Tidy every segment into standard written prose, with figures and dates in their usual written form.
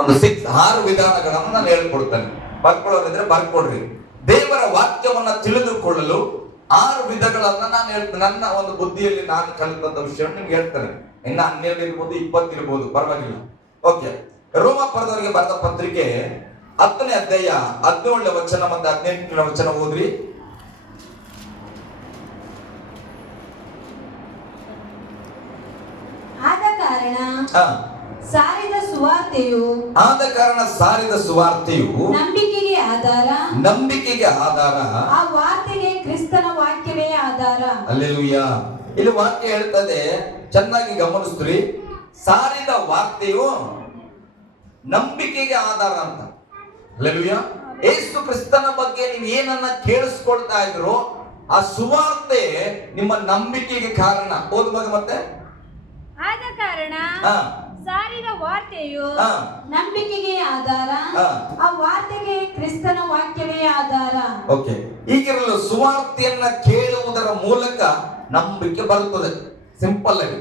ಒಂದು 6 ವಿಧಾನಗಳನ್ನು ನಾನು ಹೇಳ್ಕೊಡ್ತೇನೆ. ಬರ್ಕೊಳ್ಳೋರಿದ್ರೆ ಬರ್ಕೊಡ್ರಿ. ದೇವರ ವಾಕ್ಯವನ್ನ ತಿಳಿದುಕೊಳ್ಳಲು 6 ವಿಧಗಳನ್ನ ನಾನು ಹೇಳ್ತೇನೆ. ನನ್ನ ಒಂದು ಬುದ್ಧಿಯಲ್ಲಿ ನಾನು ಕಲಿತಂತ ವಿಷಯ ನಿಮ್ಗೆ ಹೇಳ್ತೇನೆ. ಇನ್ನ 12 ಇರ್ಬೋದು, 20 ಇರ್ಬೋದು, ಪರವಾಗಿಲ್ಲ. ಓಕೆ. ರೋಮ ಪರದವರಿಗೆ ಬರೆದ ಪತ್ರಿಕೆ 10ನೇ ಅಧ್ಯಾಯ 17ನೇ ವಚನ ಮತ್ತೆ 18ನೇ ವಚನ ಓದ್ರಿ. ಆದ ಕಾರಣ ಸಾರಿದ ಸುವಾರ್ತೆಯು ನಂಬಿಕೆಗೆ ಆಧಾರ, ಆ ವಾರ್ತೆಗೆ ಕ್ರಿಸ್ತನ ವಾಕ್ಯವೇ ಆಧಾರ. ಹಲ್ಲೆಲೂಯಾ. ಇಲ್ಲಿ ವಾಕ್ಯ ಹೇಳ್ತದೆ, ಚೆನ್ನಾಗಿ ಗಮನಿಸ್ತ್ರಿ. ಸಾರಿದ ವಾರ್ತೆಯು ನಂಬಿಕೆಗೆ ಆಧಾರ ಅಂತ. ಹಲ್ಲೆಲೂಯಾ. ಯೇಸು ಕ್ರಿಸ್ತನ ಬಗ್ಗೆ ನೀವು ಏನನ್ನ ಕೇಳಿಸ್ಕೊಳ್ತಾ ಇದ್ರು, ಆ ಸುವಾರ್ತೆ ನಿಮ್ಮ ನಂಬಿಕೆಗೆ ಕಾರಣ. ಓದುವಾಗ ಮತ್ತೆ ಆದ ಕಾರಣ ಸಾರಿದ ವಾರ್ತೆಯು ನಂಬಿಕೆಗೆ ಆಧಾರ, ಆ ವಾರ್ತೆಗೆ ಕ್ರಿಸ್ತನ ವಾಕ್ಯವೇ ಆಧಾರ. ಓಕೆ. ಈಗಿರಲು ಸುವಾರ್ತೆಯನ್ನ ಕೇಳುವುದರ ಮೂಲಕ ನಂಬಿಕೆ ಬರುತ್ತದೆ. ಸಿಂಪಲ್ ಆಗಿ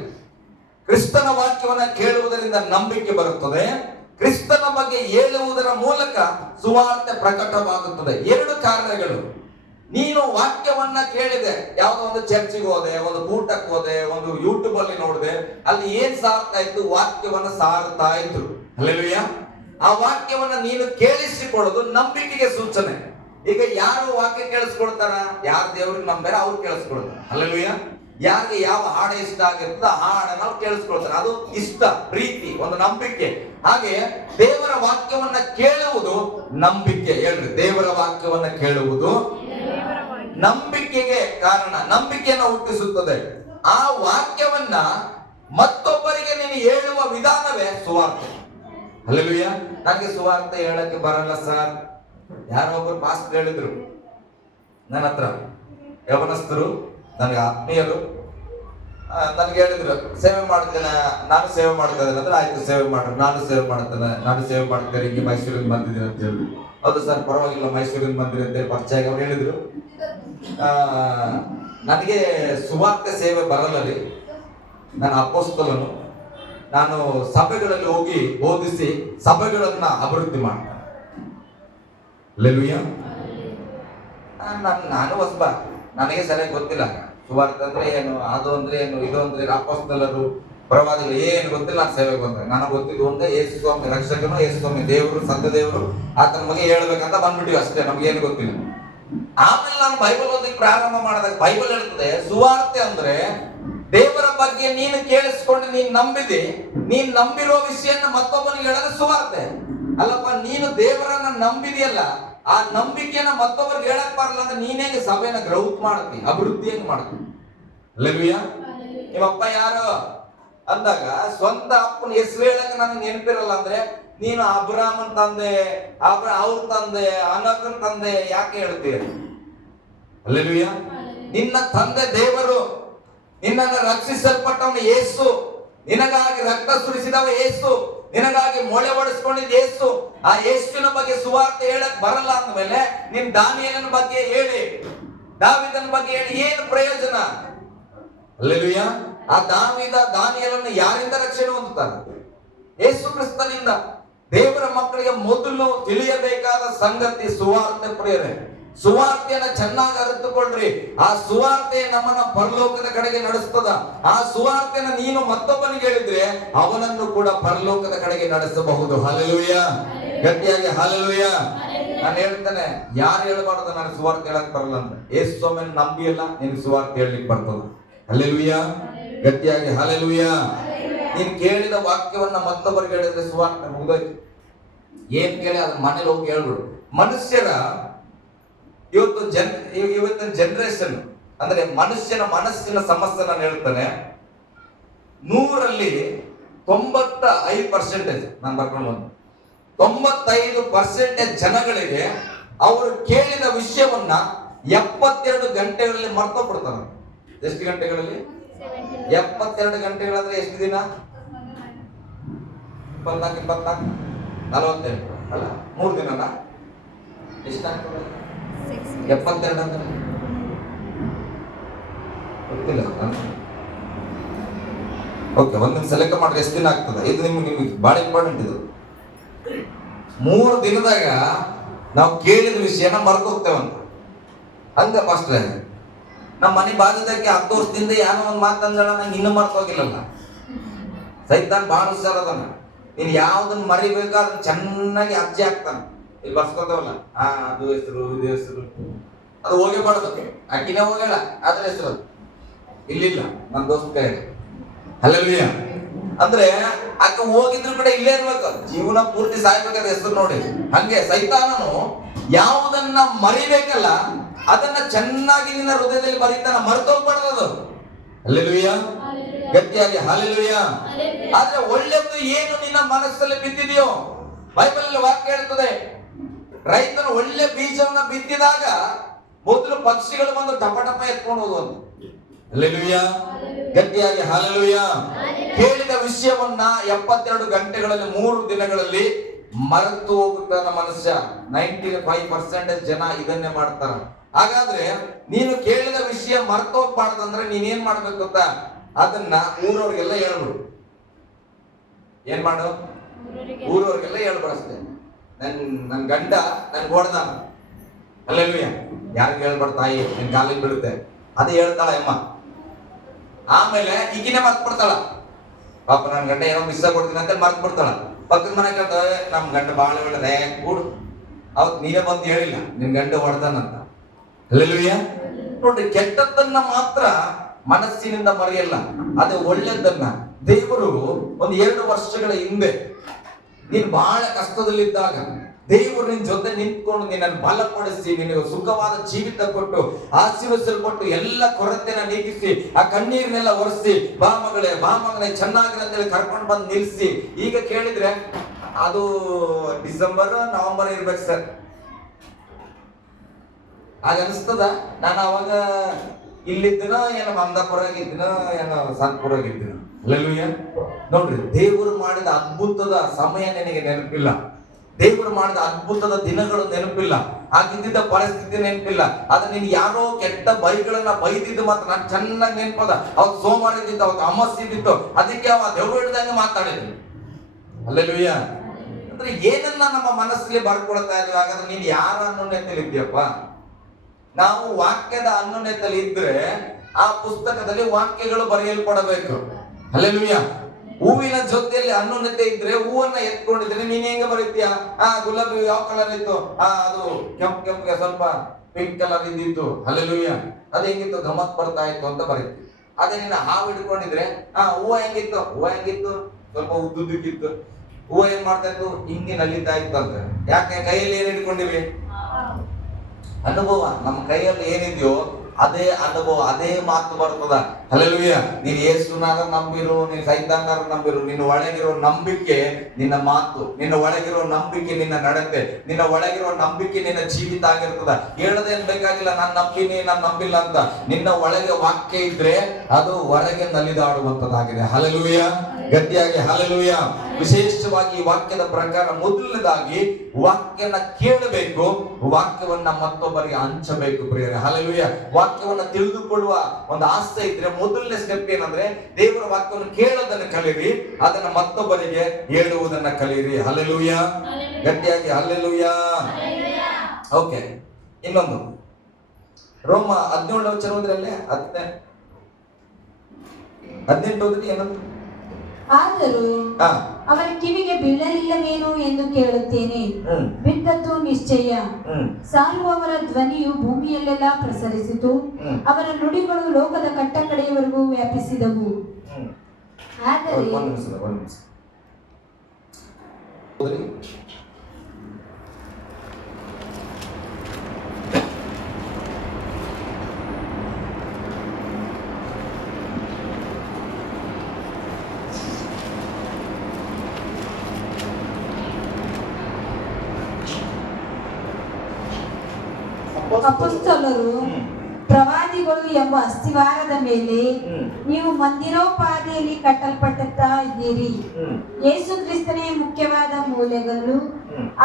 ಕ್ರಿಸ್ತನ ವಾಕ್ಯವನ್ನ ಕೇಳುವುದರಿಂದ ನಂಬಿಕೆ ಬರುತ್ತದೆ. ಕ್ರಿಸ್ತನ ಬಗ್ಗೆ ಹೇಳುವುದರ ಮೂಲಕ ಸುವಾರ್ತೆ ಪ್ರಕಟವಾಗುತ್ತದೆ. 2 ಕಾರ್ಯಗಳು. ನೀನು ವಾಕ್ಯವನ್ನ ಕೇಳಿದೆ, ಯಾವುದೋ ಒಂದು ಚರ್ಚಿಗೆ ಹೋದೆ, ಒಂದು ಕೂಟಕ್ಕೆ ಹೋದೆ, ಒಂದು ಯೂಟ್ಯೂಬ್ ಅಲ್ಲಿ ನೋಡಿದೆ, ಅಲ್ಲಿ ಏನ್ ಸಾರ್ತಾ ಇತ್ತು? ವಾಕ್ಯವನ್ನ ಸಾರ್ತಾ ಇತ್ತು. ಹಲ್ಲೆಲೂಯಾ. ಆ ವಾಕ್ಯವನ್ನ ನೀನು ಕೇಳಿಸಿಕೊಳ್ಳೋದು ನಂಬಿಕೆಗೆ ಸೂಚನೆ. ಈಗ ಯಾರು ವಾಕ್ಯ ಕೇಳಿಸ್ಕೊಳ್ತಾರ? ಯಾರು ದೇವ್ರಿಗೆ ನಂಬ್ಯಾರ ಅವ್ರು ಕೇಳಿಸ್ಕೊಳ್ತಾರ. ಹಲ್ಲೆಲೂಯಾ. ಯಾರಿಗೆ ಯಾವ ಹಾಡು ಇಷ್ಟ ಆಗಿರ್ತದೆ ಆ ಹಾಡನ್ನ ನಾವು ಕೇಳಿಸ್ಕೊಳ್ತಾರೆ. ಅದು ಇಷ್ಟ, ಪ್ರೀತಿ, ಒಂದು ನಂಬಿಕೆ. ಹಾಗೆ ದೇವರ ವಾಕ್ಯವನ್ನ ಕೇಳುವುದು ನಂಬಿಕೆ. ಹೇಳ್ರಿ, ದೇವರ ವಾಕ್ಯವನ್ನ ಕೇಳುವುದು ನಂಬಿಕೆಗೆ ಕಾರಣ, ನಂಬಿಕೆಯನ್ನು ಹುಟ್ಟಿಸುತ್ತದೆ. ಆ ವಾಕ್ಯವನ್ನ ಮತ್ತೊಬ್ಬರಿಗೆ ನೀನು ಹೇಳುವ ವಿಧಾನವೇ ಸುವಾರ್ತೆ. ಹಲ್ಲೆಲೂಯಾ. ನನಗೆ ಸುವಾರ್ತೆ ಹೇಳಕ್ಕೆ ಬರಲ್ಲ ಸರ್. ಯಾರೋ ಒಬ್ಬರು ಪಾಸ್ಟರ್ ಹೇಳಿದ್ರು ನನ್ನ ಹತ್ರ, ಯವನಸ್ಥರು, ನನಗೆ ಆತ್ಮೀಯರು, ನನಗೆ ಹೇಳಿದ್ರು ಸೇವೆ ಮಾಡ್ತೇನೆ, ನಾನು ಸೇವೆ ಮಾಡ್ತಾ ಇದ್ದೇನೆ ಅಂದ್ರೆ ಆಯ್ತು ಸೇವೆ ಮಾಡ್ರಿ, ನಾನು ಸೇವೆ ಮಾಡ್ತೇನೆ, ಹಿಂಗೆ ಮೈಸೂರಿಂದ ಬಂದಿದ್ದೀನಿ ಅಂತ ಹೇಳಿದ್ರು. ಹೌದು ಸರ್, ಪರವಾಗಿಲ್ಲ, ಮೈಸೂರಿಂದ ಬಂದಿರಿ ಅಂತೇಳಿ ಪರಿಚಯ ಅವ್ರು ಹೇಳಿದ್ರು. ನನಗೆ ಸುವಾರ್ತೆ ಸೇವೆ ಬರಲ್ಲ ರೀ, ನಾನು ಅಪೊಸ್ತಲನು, ನಾನು ಸಭೆಗಳಲ್ಲಿ ಹೋಗಿ ಬೋಧಿಸಿ ಸಭೆಗಳನ್ನ ಅಭಿವೃದ್ಧಿ ಮಾಡ್ತೇನೆ. ಹಲ್ಲೆಲೂಯಾ. ನಾನು ಹೊಸಬ, ನನಗೆ ಸರಿಯಾಗಿ ಗೊತ್ತಿಲ್ಲ ಸುವಾರ್ತೆ ಅಂದ್ರೆ ಏನು, ಅದು ಅಂದ್ರೆ ಏನು, ಇದು ಅಂದ್ರೆ ಅಪೊಸ್ತಲರು, ಪ್ರವಾದಿಗಳು ಏನು ಗೊತ್ತಿಲ್ಲ. ನಾನು ಸೇವೆಗೆ ಬಂದ, ನನಗೆ ಗೊತ್ತಿದ್ದು ಒಂದೇ, ಯೇಸು ಸ್ವಾಮಿ ರಕ್ಷಕನು, ಯೇಸು ಸ್ವಾಮಿ ದೇವರು, ಸತ್ಯ ದೇವರು, ಆತನ ಬಗ್ಗೆ ಹೇಳ್ಬೇಕಂತ ಬಂದ್ಬಿಟ್ಟಿವಿ ಅಷ್ಟೇ, ನಮ್ಗೇನು ಗೊತ್ತಿಲ್ಲ. ಆಮೇಲೆ ನಾನು ಬೈಬಲ್ ಓದಕ್ಕೆ ಪ್ರಾರಂಭ ಮಾಡಿದಾಗ ಬೈಬಲ್ ಹೇಳ್ತದೆ, ಸುವಾರ್ತೆ ಅಂದ್ರೆ ದೇವರ ಬಗ್ಗೆ ನೀನು ಕೇಳಿಸ್ಕೊಂಡು ನೀನು ನಂಬಿದಿ, ನೀನ್ ನಂಬಿರೋ ವಿಷಯನ ಮತ್ತೊಬ್ಬನಿಗೆ ಹೇಳಿದ್ರೆ ಸುವಾರ್ತೆ. ಅಲ್ಲಪ್ಪ, ನೀನು ದೇವರನ್ನ ನಂಬಿದೆಯಲ್ಲ, ಆ ನಂಬಿಕೆಯನ್ನ ಮತ್ತೊಬ್ಬರಿಗೆ ಹೇಳಕ್ ಬರಲ್ಲ ಅಂದ್ರೆ ನೀನೇಗೆ ಸಭೆನ ಗ್ರೌತ್ ಮಾಡ್ತಿ, ಅಭಿವೃದ್ಧಿ ಹೆಂಗ್ ಮಾಡ್ತಿ? ಹಲ್ಲೆಲೂಯಾ. ನಿಮ್ಮಪ್ಪ ಯಾರು ಅಂದಾಗ ಸ್ವಂತ ಅಪ್ಪನ ಹೆಸರು ಹೇಳಕ್ ನನಗೆ ನೆನಪಿರಲ್ಲ ಅಂದ್ರೆ ನೀನು ಅಬ್ರಾಮನ್ ತಂದೆ, ಅವ್ರ ತಂದೆ, ಅನಕನ್ ತಂದೆ ಯಾಕೆ ಹೇಳ್ತೀಯ? ಹಲ್ಲೆಲೂಯಾ. ನಿನ್ನ ತಂದೆ ದೇವರು, ನಿನ್ನನ್ನು ರಕ್ಷಿಸಲ್ಪಟ್ಟವನು ಯೇಸು, ನಿನಗಾಗಿ ರಕ್ತ ಸುರಿಸಿದವ ಯೇಸು, ನಿನಗಾಗಿ ಮೊಳೆ ಹೊಡೆಸ್ಕೊಂಡಿದ್ದ ಯೇಸು. ಆ ಯೇಸುವಿನ ಬಗ್ಗೆ ಸುವಾರ್ತೆ ಹೇಳಕ್ ಬರಲ್ಲ ಅಂದ್ಮೇಲೆ ನಿನ್ ದಾನಿಯೇಲನ ಬಗ್ಗೆ ಹೇಳಿ, ದಾವೀದನ ಬಗ್ಗೆ ಹೇಳಿ ಏನು ಪ್ರಯೋಜನ? ಹಲ್ಲೆಲೂಯಾ. ಆ ದಾನಿಯೇಲನ ಯಾರಿಂದ ರಕ್ಷಣೆ ಹೊಂದುತ್ತಾರೆ? ಯೇಸು ಕ್ರಿಸ್ತನಿಂದ. ದೇವರ ಮಕ್ಕಳಿಗೆ ಮೊದಲು ತಿಳಿಯಬೇಕಾದ ಸಂಗತಿ ಸುವಾರ್ತೆ. ಪ್ರಿಯರೇ, ಸುವಾರ್ತೆಯನ್ನ ಚೆನ್ನಾಗಿ ಅರಿತುಕೊಳ್ಳ್ರಿ. ಆ ಸುವಾರ್ತೆ ನಮ್ಮನ್ನ ಪರಲೋಕದ ಕಡೆಗೆ ನಡೆಸ್ತದ. ಆ ಸುವಾರ್ತೆನ ನೀನು ಮತ್ತೊಬ್ಬನಿಗೆ ಹೇಳಿದ್ರೆ ಅವನನ್ನು ಕೂಡ ಪರಲೋಕದ ಕಡೆಗೆ ನಡೆಸಬಹುದು. ಹಲ್ಲೆಲೂಯಾ. ಗಟ್ಟಿಯಾಗಿ ಹಲ್ಲೆಲೂಯಾ. ನಾನು ಹೇಳ್ತೇನೆ, ಯಾರು ಹೇಳ್ಬಾರ್ದು ನಾನು ಸುವಾರ್ತೆ ಹೇಳಕ್ ಬರಲ್ಲ ಅಂತ. ಯೇಸು ಸ್ವಾಮಿಯನ್ನು ನಂಬಿಯಲ್ಲ, ನಿನ್ಗೆ ಸುವಾರ್ತೆ ಹೇಳಲಿಕ್ಕೆ ಬರ್ತದ. ಹಲ್ಲೆಲೂಯಾ. ಗಟ್ಟಿಯಾಗಿ ಹಲ್ಲೆಲೂಯಾ. ನೀನ್ ಕೇಳಿದ ವಾಕ್ಯವನ್ನ ಮತ್ತೊಬ್ಬರಿಗೆ ಹೇಳಿದ್ರೆ ಸುವಾರ್ತೆ ಮುಗಿದೋಯ್ತು. ಏನ್ ಕೇಳಿ ಅದನ್ನ ಮನೇಲಿ ಹೋಗಿ ಹೇಳ್ಬಿಡು. ಮನುಷ್ಯರ ಇವತ್ತಿನ ಜನರೇಷನ್ ಅಂದ್ರೆ ಮನುಷ್ಯನ ಮನಸ್ಸಿನ ಸಮಸ್ಯೆ ನಾನು ಹೇಳ್ತಾನೆ, 100ರಲ್ಲಿ 95% ನಾನು ಬರ್ಕೊಂಡು ಬಂದು 95% ಜನಗಳಿಗೆ ಅವರು ಕೇಳಿದ ವಿಷಯವನ್ನ 72 ಗಂಟೆಗಳಲ್ಲಿ ಮರ್ತೋಗ್ಬಿಡ್ತಾರೆ. ಎಷ್ಟು ಗಂಟೆಗಳಲ್ಲಿ? 72 ಗಂಟೆಗಳಂದ್ರೆ ಎಷ್ಟು ದಿನ? 24, 48 ಅಲ್ಲ, 3 ದಿನನ? ಎಷ್ಟಾಗ್ತದೆ? 72 ಅಂದ್ರೆ ಗೊತ್ತಿಲ್ಲ. ಓಕೆ, ಒಂದೊಂದು ಸೆಲೆಕ್ಟ್ ಮಾಡ್ರೆ ಎಷ್ಟು ದಿನ ಆಗ್ತದೆ? ಇದು ನಿಮ್ಗೆ ಬಹಳ ಇಂಪಾರ್ಟೆಂಟ್. ಇದು 3 ದಿನದಾಗ ನಾವು ಕೇಳಿದ ವಿಷಯನ ಮರ್ತೋಗ್ತೇವಂತ. ಹಂಗ ಫಸ್ಟ್ ನಮ್ಮ ಮನೆ ಬಾಜುದಕ್ಕೆ 10 ವರ್ಷದಿಂದ ಏನೋ ಒಂದು ಮಾತಂದಳ ನಂಗೆ ಇನ್ನೂ ಮರ್ತೋಗಿಲ್ಲಲ್ಲ. ಸೈತಾನ್ ಭಾಳ ಹುಷಾರ ಅದನ್ನ. ನೀನು ಯಾವ್ದನ್ನ ಮರಿಬೇಕು ಅದನ್ನ ಚೆನ್ನಾಗಿ ಅಜ್ಜಿ ಹಾಕ್ತಾನ. ಇಲ್ಲಿ ಬರ್ಸ್ಕೊತಾವಲ್ಲ, ಅದು ಹೆಸರು ಇದು ಹೆಸರು, ಅದು ಹೋಗೇ ಮಾಡ್ಬೇಕು. ಆಕಿನೇ ಹೋಗಲ್ಲ, ಅದ್ರ ಹೆಸರು ಅದು ಇಲ್ಲಿಲ್ಲ. ನನ್ನ ದೋಸ್ತ ಕೈ ಹಲ್ಲೆಲೂಯಾ. ಅಂದ್ರೆ ಆಕೆ ಹೋಗಿದ್ರು ಕೂಡ ಇಲ್ಲೇ ಇರ್ಬೇಕು, ಜೀವನ ಪೂರ್ತಿ ಸಾಯ್ಬೇಕಾದ ಹೆಸರು ನೋಡಿ. ಹಂಗೆ ಸೈತಾನನು ಯಾವುದನ್ನ ಮರಿಬೇಕಲ್ಲ ಅದನ್ನ ಚೆನ್ನಾಗಿ ನಿನ್ನ ಹೃದಯದಲ್ಲಿ ಬರೀತಾನ, ಮರ್ತೋಗ್ಬಾರ್ದು. ಹಲ್ಲೆಲೂಯಾ, ಗಟ್ಟಿಯಾಗಿ ಹಲ್ಲೆಲೂಯಾ. ಆದ್ರೆ ಒಳ್ಳೆದ್ದು ಏನು ನಿನ್ನ ಮನಸ್ಸಲ್ಲಿ ಬಿದ್ದಿದೆಯೋ, ಬೈಬಲ್ ವಾಕ್ಯ ಹೇಳ್ತದೆ, ರೈತನು ಒಳ್ಳೆ ಬೀಜವನ್ನ ಬಿತ್ತಿದಾಗ ಮೊದಲು ಪಕ್ಷಿಗಳು ಬಂದು ಟಪ ಟಪ ಎತ್ಕೊಂಡು ಹೋಗುವಂತ. ಹಲ್ಲೆಲೂಯಾ, ಗಟ್ಟಿಯಾಗಿ ಹಲ್ಲೆಲೂಯಾ. ಕೇಳಿದ ವಿಷಯವನ್ನ 72 ಗಂಟೆಗಳಲ್ಲಿ 3 ದಿನಗಳಲ್ಲಿ ಮರೆತು ಹೋಗುತ್ತಾನ ಮನುಷ್ಯ. 95% ಜನ ಇದನ್ನೇ ಮಾಡ್ತಾರ. ಹಾಗಾದ್ರೆ ನೀನು ಕೇಳಿದ ವಿಷಯ ಮರೆತು ಹೋಗ್ಬಾರ್ದಂದ್ರೆ ನೀನೇನ್ ಮಾಡ್ಬೇಕು ಗೊತ್ತಾ? ಅದನ್ನ ಊರವ್ರಿಗೆಲ್ಲ ಹೇಳ್ಬಿಡು. ಏನ್ ಮಾಡು? ಊರವ್ರಿಗೆಲ್ಲ ಹೇಳ್ಬಾರಷ್ಟೇ. ನನ್ ಗಂಡ ನನ್ಗೆ ಹೊಡ್ದ, ಹಲ್ಲೆಲೂಯಾ. ಯಾರಿಗೆ ಹೇಳ್ಬಾರ್ದು? ತಾಯಿ ನಿನ್ ಕಾಲಿಗೆ ಬೀಳುತ್ತೆ, ಅದೇ ಹೇಳ್ತಾಳ ಅಮ್ಮ. ಆಮೇಲೆ ಈಗಿನೇ ಮರ್ತ್ ಬಿಡ್ತಾಳ. ಪಾಪ ನನ್ ಗಂಡ ಏನೋ ಮಿಸ್ ಕೊಡ್ತೀನಿ ಅಂತ ಮರ್ತ್ ಬಿಡ್ತಾಳ. ಪಕ್ಕದ ಮನೆ ಕೇಳ್ತಾವೆ, ನಮ್ ಗಂಡ ಬಾಳ ಒಳ್ಳೆದ ಕೂಡು, ಅವತ್ ನೀನೇ ಬಂದು ಹೇಳಿಲ್ಲ ನಿನ್ ಗಂಡ ಹೊಡ್ದಾನಂತ. ಹಲ್ಲೆಲೂಯಾ. ನೋಡ್ರಿ, ಕೆಟ್ಟದ್ದನ್ನ ಮಾತ್ರ ಮನಸ್ಸಿನಿಂದ ಮರೆಯಲ್ಲ, ಅದೇ ಒಳ್ಳೆದನ್ನ. ದೇವರು ಒಂದು 2 ವರ್ಷಗಳ ಹಿಂದೆ ನೀನ್ ಬಹಳ ಕಷ್ಟದಲ್ಲಿದ್ದಾಗ ದೇವರು ನಿನ್ ಜೊತೆ ನಿಂತ್ಕೊಂಡು ನಿನ್ನನ್ನು ಬಲಪಡಿಸಿ ನಿನಗೆ ಸುಖವಾದ ಜೀವಿತ ಕೊಟ್ಟು ಆಶೀರ್ವದಿಸಲ್ಪಟ್ಟು ಎಲ್ಲ ಕೊರತೆನ ನೀಗಿಸಿ ಆ ಕಣ್ಣೀರನ್ನೆಲ್ಲ ಒರೆಸಿ, ಬಾ ಮಗಳೇ ಚೆನ್ನಾಗಿರ ಅಂತೇಳಿ ಕರ್ಕೊಂಡು ಬಂದು ನಿಲ್ಸಿ. ಈಗ ಕೇಳಿದ್ರೆ ಅದು ಡಿಸೆಂಬರ್ ನವೆಂಬರ್ ಇರ್ಬೇಕು ಸರ್. ಹಾಗ ಅನಿಸ್ತದ. ನಾನು ಅವಾಗ ಇಲ್ಲಿದ್ದನೋ ಏನೋ ಮಮದಾಪುರಾಗಿದ್ದೀನೋ ಏನೋ ಸಾನ್ಪುರಾಗಿದ್ದೀನೋ. ಹಲ್ಲೆಲೂಯಾ. ನೋಡ್ರಿ, ದೇವರು ಮಾಡಿದ ಅದ್ಭುತದ ಸಮಯ ನಿನಗೆ ನೆನಪಿಲ್ಲ, ದೇವರು ಮಾಡಿದ ಅದ್ಭುತದ ದಿನಗಳು ನೆನಪಿಲ್ಲ, ಆಗಿದ್ದ ಪರಿಸ್ಥಿತಿ ನೆನಪಿಲ್ಲ. ಆದ್ರೆ ನೀನು ಯಾರೋ ಕೆಟ್ಟ ಬೈಗಳನ್ನ ಬೈದಿದ್ದು ಮಾತ್ರ ನಾನು ಚೆನ್ನಾಗಿ ನೆನಪದ. ಅವತ್ತು ಸೋಮವಾರ ಇದ್ದಿತ್ತು, ಅವತ್ತು ಅಮಾವಾಸ್ಯೆ ಇದ್ದಿತ್ತು, ಅದಕ್ಕೆ ಅವ ದೇವ್ರು ಹಿಡ್ದಂಗೆ ಮಾತಾಡಿದ್ವಿ. ಹಲ್ಲೆಲೂಯಾ. ಅಂದ್ರೆ ಏನನ್ನ ನಮ್ಮ ಮನಸ್ಸಲ್ಲಿ ಬರ್ಕೊಳ್ತಾ ಇದೀವಿ. ಹಾಗಾದ್ರೆ ನೀನು ಯಾರ ಅನ್ಯೋನ್ಯತೆಯಲ್ಲಿ ಇದ್ದೀಯಪ್ಪ? ನಾವು ವಾಕ್ಯದ ಅನ್ಯೋನ್ಯತೆಯಲ್ಲಿ ಇದ್ರೆ ಆ ಪುಸ್ತಕದಲ್ಲಿ ವಾಕ್ಯಗಳು ಬರೆಯಲ್ಪಡಬೇಕು. ಹಲ್ಲೆಲೂಯಾ. ಹೂವಿನ ಜೊತೆಯಲ್ಲಿ ಅನ್ಯೋನ್ಯತೆ ಇದ್ರೆ ಹೂವನ್ನ ಎತ್ಕೊಂಡಿದ್ರೆ ನೀನ್ ಹೆಂಗ ಬರೀತೀಯ? ಗುಲಾಬಿ ಯಾವ ಕಲರ್ ಇತ್ತು? ಅದು ಕೆಂಪಿಗೆ ಸ್ವಲ್ಪ ಪಿಂಕ್ ಕಲರ್ ಇದ್ದಿತ್ತು. ಹಲ್ಲೆಲೂಯಾ. ಅದು ಹೆಂಗಿತ್ತು? ಗಮತ್ ಬರ್ತಾ ಇತ್ತು ಅಂತ ಬರೀತಿ. ಅದೇ ನೀನು ಹಾವು ಹಿಡ್ಕೊಂಡಿದ್ರೆ ಹೂವ ಹೆಂಗಿತ್ತು? ಸ್ವಲ್ಪ ಉದ್ದುದ್ದಕ್ಕಿತ್ತು. ಹೂವ ಏನ್ ಮಾಡ್ತಾ ಇತ್ತು? ಹಿಂಗೆ ನಲಿತಾ ಇತ್ತು ಅಂತ. ಯಾಕೆ? ಕೈಯಲ್ಲಿ ಏನ್ ಹಿಡ್ಕೊಂಡಿವಿ? ಅನುಭವ. ನಮ್ಮ ಕೈಯಲ್ಲಿ ಏನಿದೆಯೋ ಅದೇ ಅನುಭವ, ಅದೇ ಮಾತು ಬರ್ತದ. ಹಲ್ಲೆಲೂಯಾ. ನೀನು ಯೇಸುನಾರ ನಂಬಿರು, ನೀನು ಸೈತಾನಾರ ನಂಬಿರು, ನಿನ್ನ ಒಳಗಿರೋ ನಂಬಿಕೆ ನಿನ್ನ ಮಾತು, ನಿನ್ನ ಒಳಗಿರೋ ನಂಬಿಕೆ ನಿನ್ನ ನಡತೆ, ನಿನ್ನ ಒಳಗಿರೋ ನಂಬಿಕೆ ನಿನ್ನ ಜೀವಿತ ಆಗಿರ್ತದ. ಹೇಳದೇನ್ ಬೇಕಾಗಿಲ್ಲ ನಾನು ನಂಬಿನಿ ನಾನು ನಂಬಿಲ್ಲ ಅಂತ. ನಿನ್ನ ಒಳಗೆ ವಾಕ್ಯ ಇದ್ರೆ ಅದು ಹೊರಗೆ ನಲಿದಾಡುವಂತದ್ದಾಗಿದೆ. ಹಲ್ಲೆಲೂಯಾ. ಗಟ್ಟಿಯಾಗಿ ಹಲ್ಲೆಲೂಯಾ. ವಿಶೇಷವಾಗಿ ಈ ವಾಕ್ಯದ ಪ್ರಕಾರ ಮೊದಲನೇದಾಗಿ ವಾಕ್ಯನ ಕೇಳಬೇಕು, ವಾಕ್ಯವನ್ನ ಮತ್ತೊಬ್ಬರಿಗೆ ಹಂಚಬೇಕು ಪ್ರಿಯರೇ. ಹಲ್ಲೆಲೂಯಾ. ವಾಕ್ಯವನ್ನ ತಿಳಿದುಕೊಳ್ಳುವ ಒಂದು ಆಸೆ ಇದ್ರೆ ಮೊದಲನೇ ಸ್ಟೆಪ್ ಏನಂದ್ರೆ ದೇವರ ವಾಕ್ಯವನ್ನು ಕೇಳೋದನ್ನು ಕಲೀರಿ, ಅದನ್ನ ಮತ್ತೊಬ್ಬರಿಗೆ ಹೇಳುವುದನ್ನ ಕಲೀರಿ. ಹಲ್ಲೆಲೂಯಾ. ಗಟ್ಟಿಯಾಗಿ ಹಲ್ಲೆಲೂಯಾ. ಓಕೆ, ಇನ್ನೊಂದು ರೋಮ 17 ವಚನ ಓದ್ರಲ್ಲೇ 18 ಓದ್ರಿ. ಏನಂತ? ಆದರೂ ಅವರ ಕಿವಿಗೆ ಬೀಳಲಿಲ್ಲವೇನೋ ಎಂದು ಕೇಳುತ್ತೇನೆ. ಬಿದ್ದದ್ದು ನಿಶ್ಚಯ. ಸಾರುವವರ ಧ್ವನಿಯು ಭೂಮಿಯಲ್ಲೆಲ್ಲ ಪ್ರಸರಿಸಿತು, ಅವರ ನುಡಿಗಳು ಲೋಕದ ಕಟ್ಟಕಡೆಯವರೆಗೂ ವ್ಯಾಪಿಸಿದವು. ಆದರೆ ಅಪೊಸ್ತಲರು ಪ್ರವಾದಿಗಳು ಎಂಬ ಅಸ್ತಿವಾರದ ಮೇಲೆ ನೀವು ಮಂದಿರೋಪಾದಿಯಲ್ಲಿ ಕಟ್ಟಲ್ಪಡುತ್ತಾ ಇದ್ದೀರಿ. ಯೇಸು ಕ್ರಿಸ್ತನೇ ಮುಖ್ಯವಾದ ಮೂಲೆಗಳು.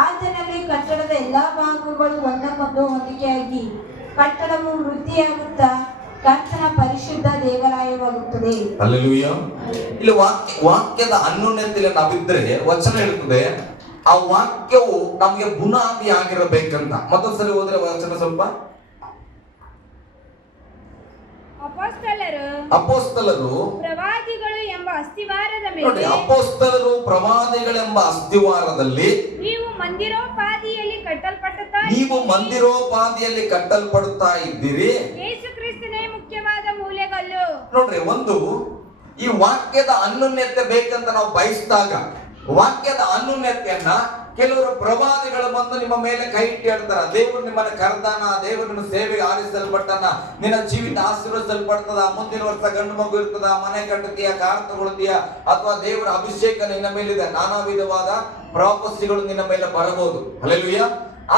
ಆತನಲ್ಲಿ ಕಟ್ಟಡದ ಎಲ್ಲಾ ಭಾಗಗಳು ಒಂದಕ್ಕೊಂದು ಹೊಂದಿಕೆಯಾಗಿ ಕಟ್ಟಡವು ವೃದ್ಧಿಯಾಗುತ್ತಾ ಕರ್ತನ ಪರಿಶುದ್ಧ ದೇವಾಲಯವಾಗುತ್ತದೆ. ಹಲ್ಲೆಲೂಯಾ. ಇಲ್ಲಿ ವಾಕ್ಯದ ಅನ್ಯೋನ್ಯತೆಯಲ್ಲಿ ನಾವಿದ್ರೆ ವಚನ ಹೇಳ್ತದೆ, ಆ ವಾಕ್ಯವು ನಮಗೆ ಬುನಾದಿ ಆಗಿರಬೇಕಂತ. ಮತ್ತೊಂದು ಸರಿ ಹೋದ್ರೆ ವಚನ ಸ್ವಲ್ಪ. ಅಪೊಸ್ತಲರು ಪ್ರವಾದಿಗಳು ಎಂಬ ಅಸ್ತಿವಾರದ ನೋಡಿ, ಮೇಲೆ ಅಪೊಸ್ತಲರು ಪ್ರವಾದಿಗಳೆಂಬ ಅಸ್ತಿವಾರದಲ್ಲಿ ನೀವು ಮಂದಿರೋಪಾದಿಯಲ್ಲಿ ಕಟ್ಟಲ್ಪಡುತ್ತಾ ಇದ್ದೀರಿ. ಯೇಸು ಕ್ರಿಸ್ತನೇ ಮುಖ್ಯವಾದ ಮೂಲೆಗಲ್ಲು. ನೋಡ್ರಿ, ಒಂದು ಈ ವಾಕ್ಯದ ಅನ್ಯೋನ್ಯತೆ ಬೇಕಂತ ನಾವು ಬಯಸಿದಾಗ, ವಾಕ್ಯದ ಅನ್ಯೋನ್ಯತೆಯನ್ನ ಕೆಲವರು ಪ್ರವಾದಿಗಳು ಬಂದು ನಿಮ್ಮ ಮೇಲೆ ಕೈ ಇಟ್ಟು ಹೇಳ್ತಾರ, ದೇವರು ನಿಮ್ಮನ್ನ ಕರೆದಾನ, ದೇವರು ನಿಮ್ಮ ಸೇವೆಗೆ ಆರಿಸಲ್ಪಟ್ಟನ, ನಿನ್ನ ಜೀವಿತ ಆಶೀರ್ವದಿಸಲ್ಪಡ್ತದ, ಮುಂದಿನ ವರ್ಷ ಗಂಡು ಮಗು ಇರ್ತದ, ಮನೆ ಕಟ್ಟತೀಯ, ಕಾರ್ ತಗೊಳ್ತೀಯ, ಅಥವಾ ದೇವರ ಅಭಿಷೇಕ ನಿನ್ನ ಮೇಲಿದೆ, ನಾನಾ ವಿಧವಾದ ಪ್ರಾಪಸಿಗಳು ನಿನ್ನ ಮೇಲೆ ಬರಬಹುದು. ಹಲ್ಲೆಲೂಯಾ.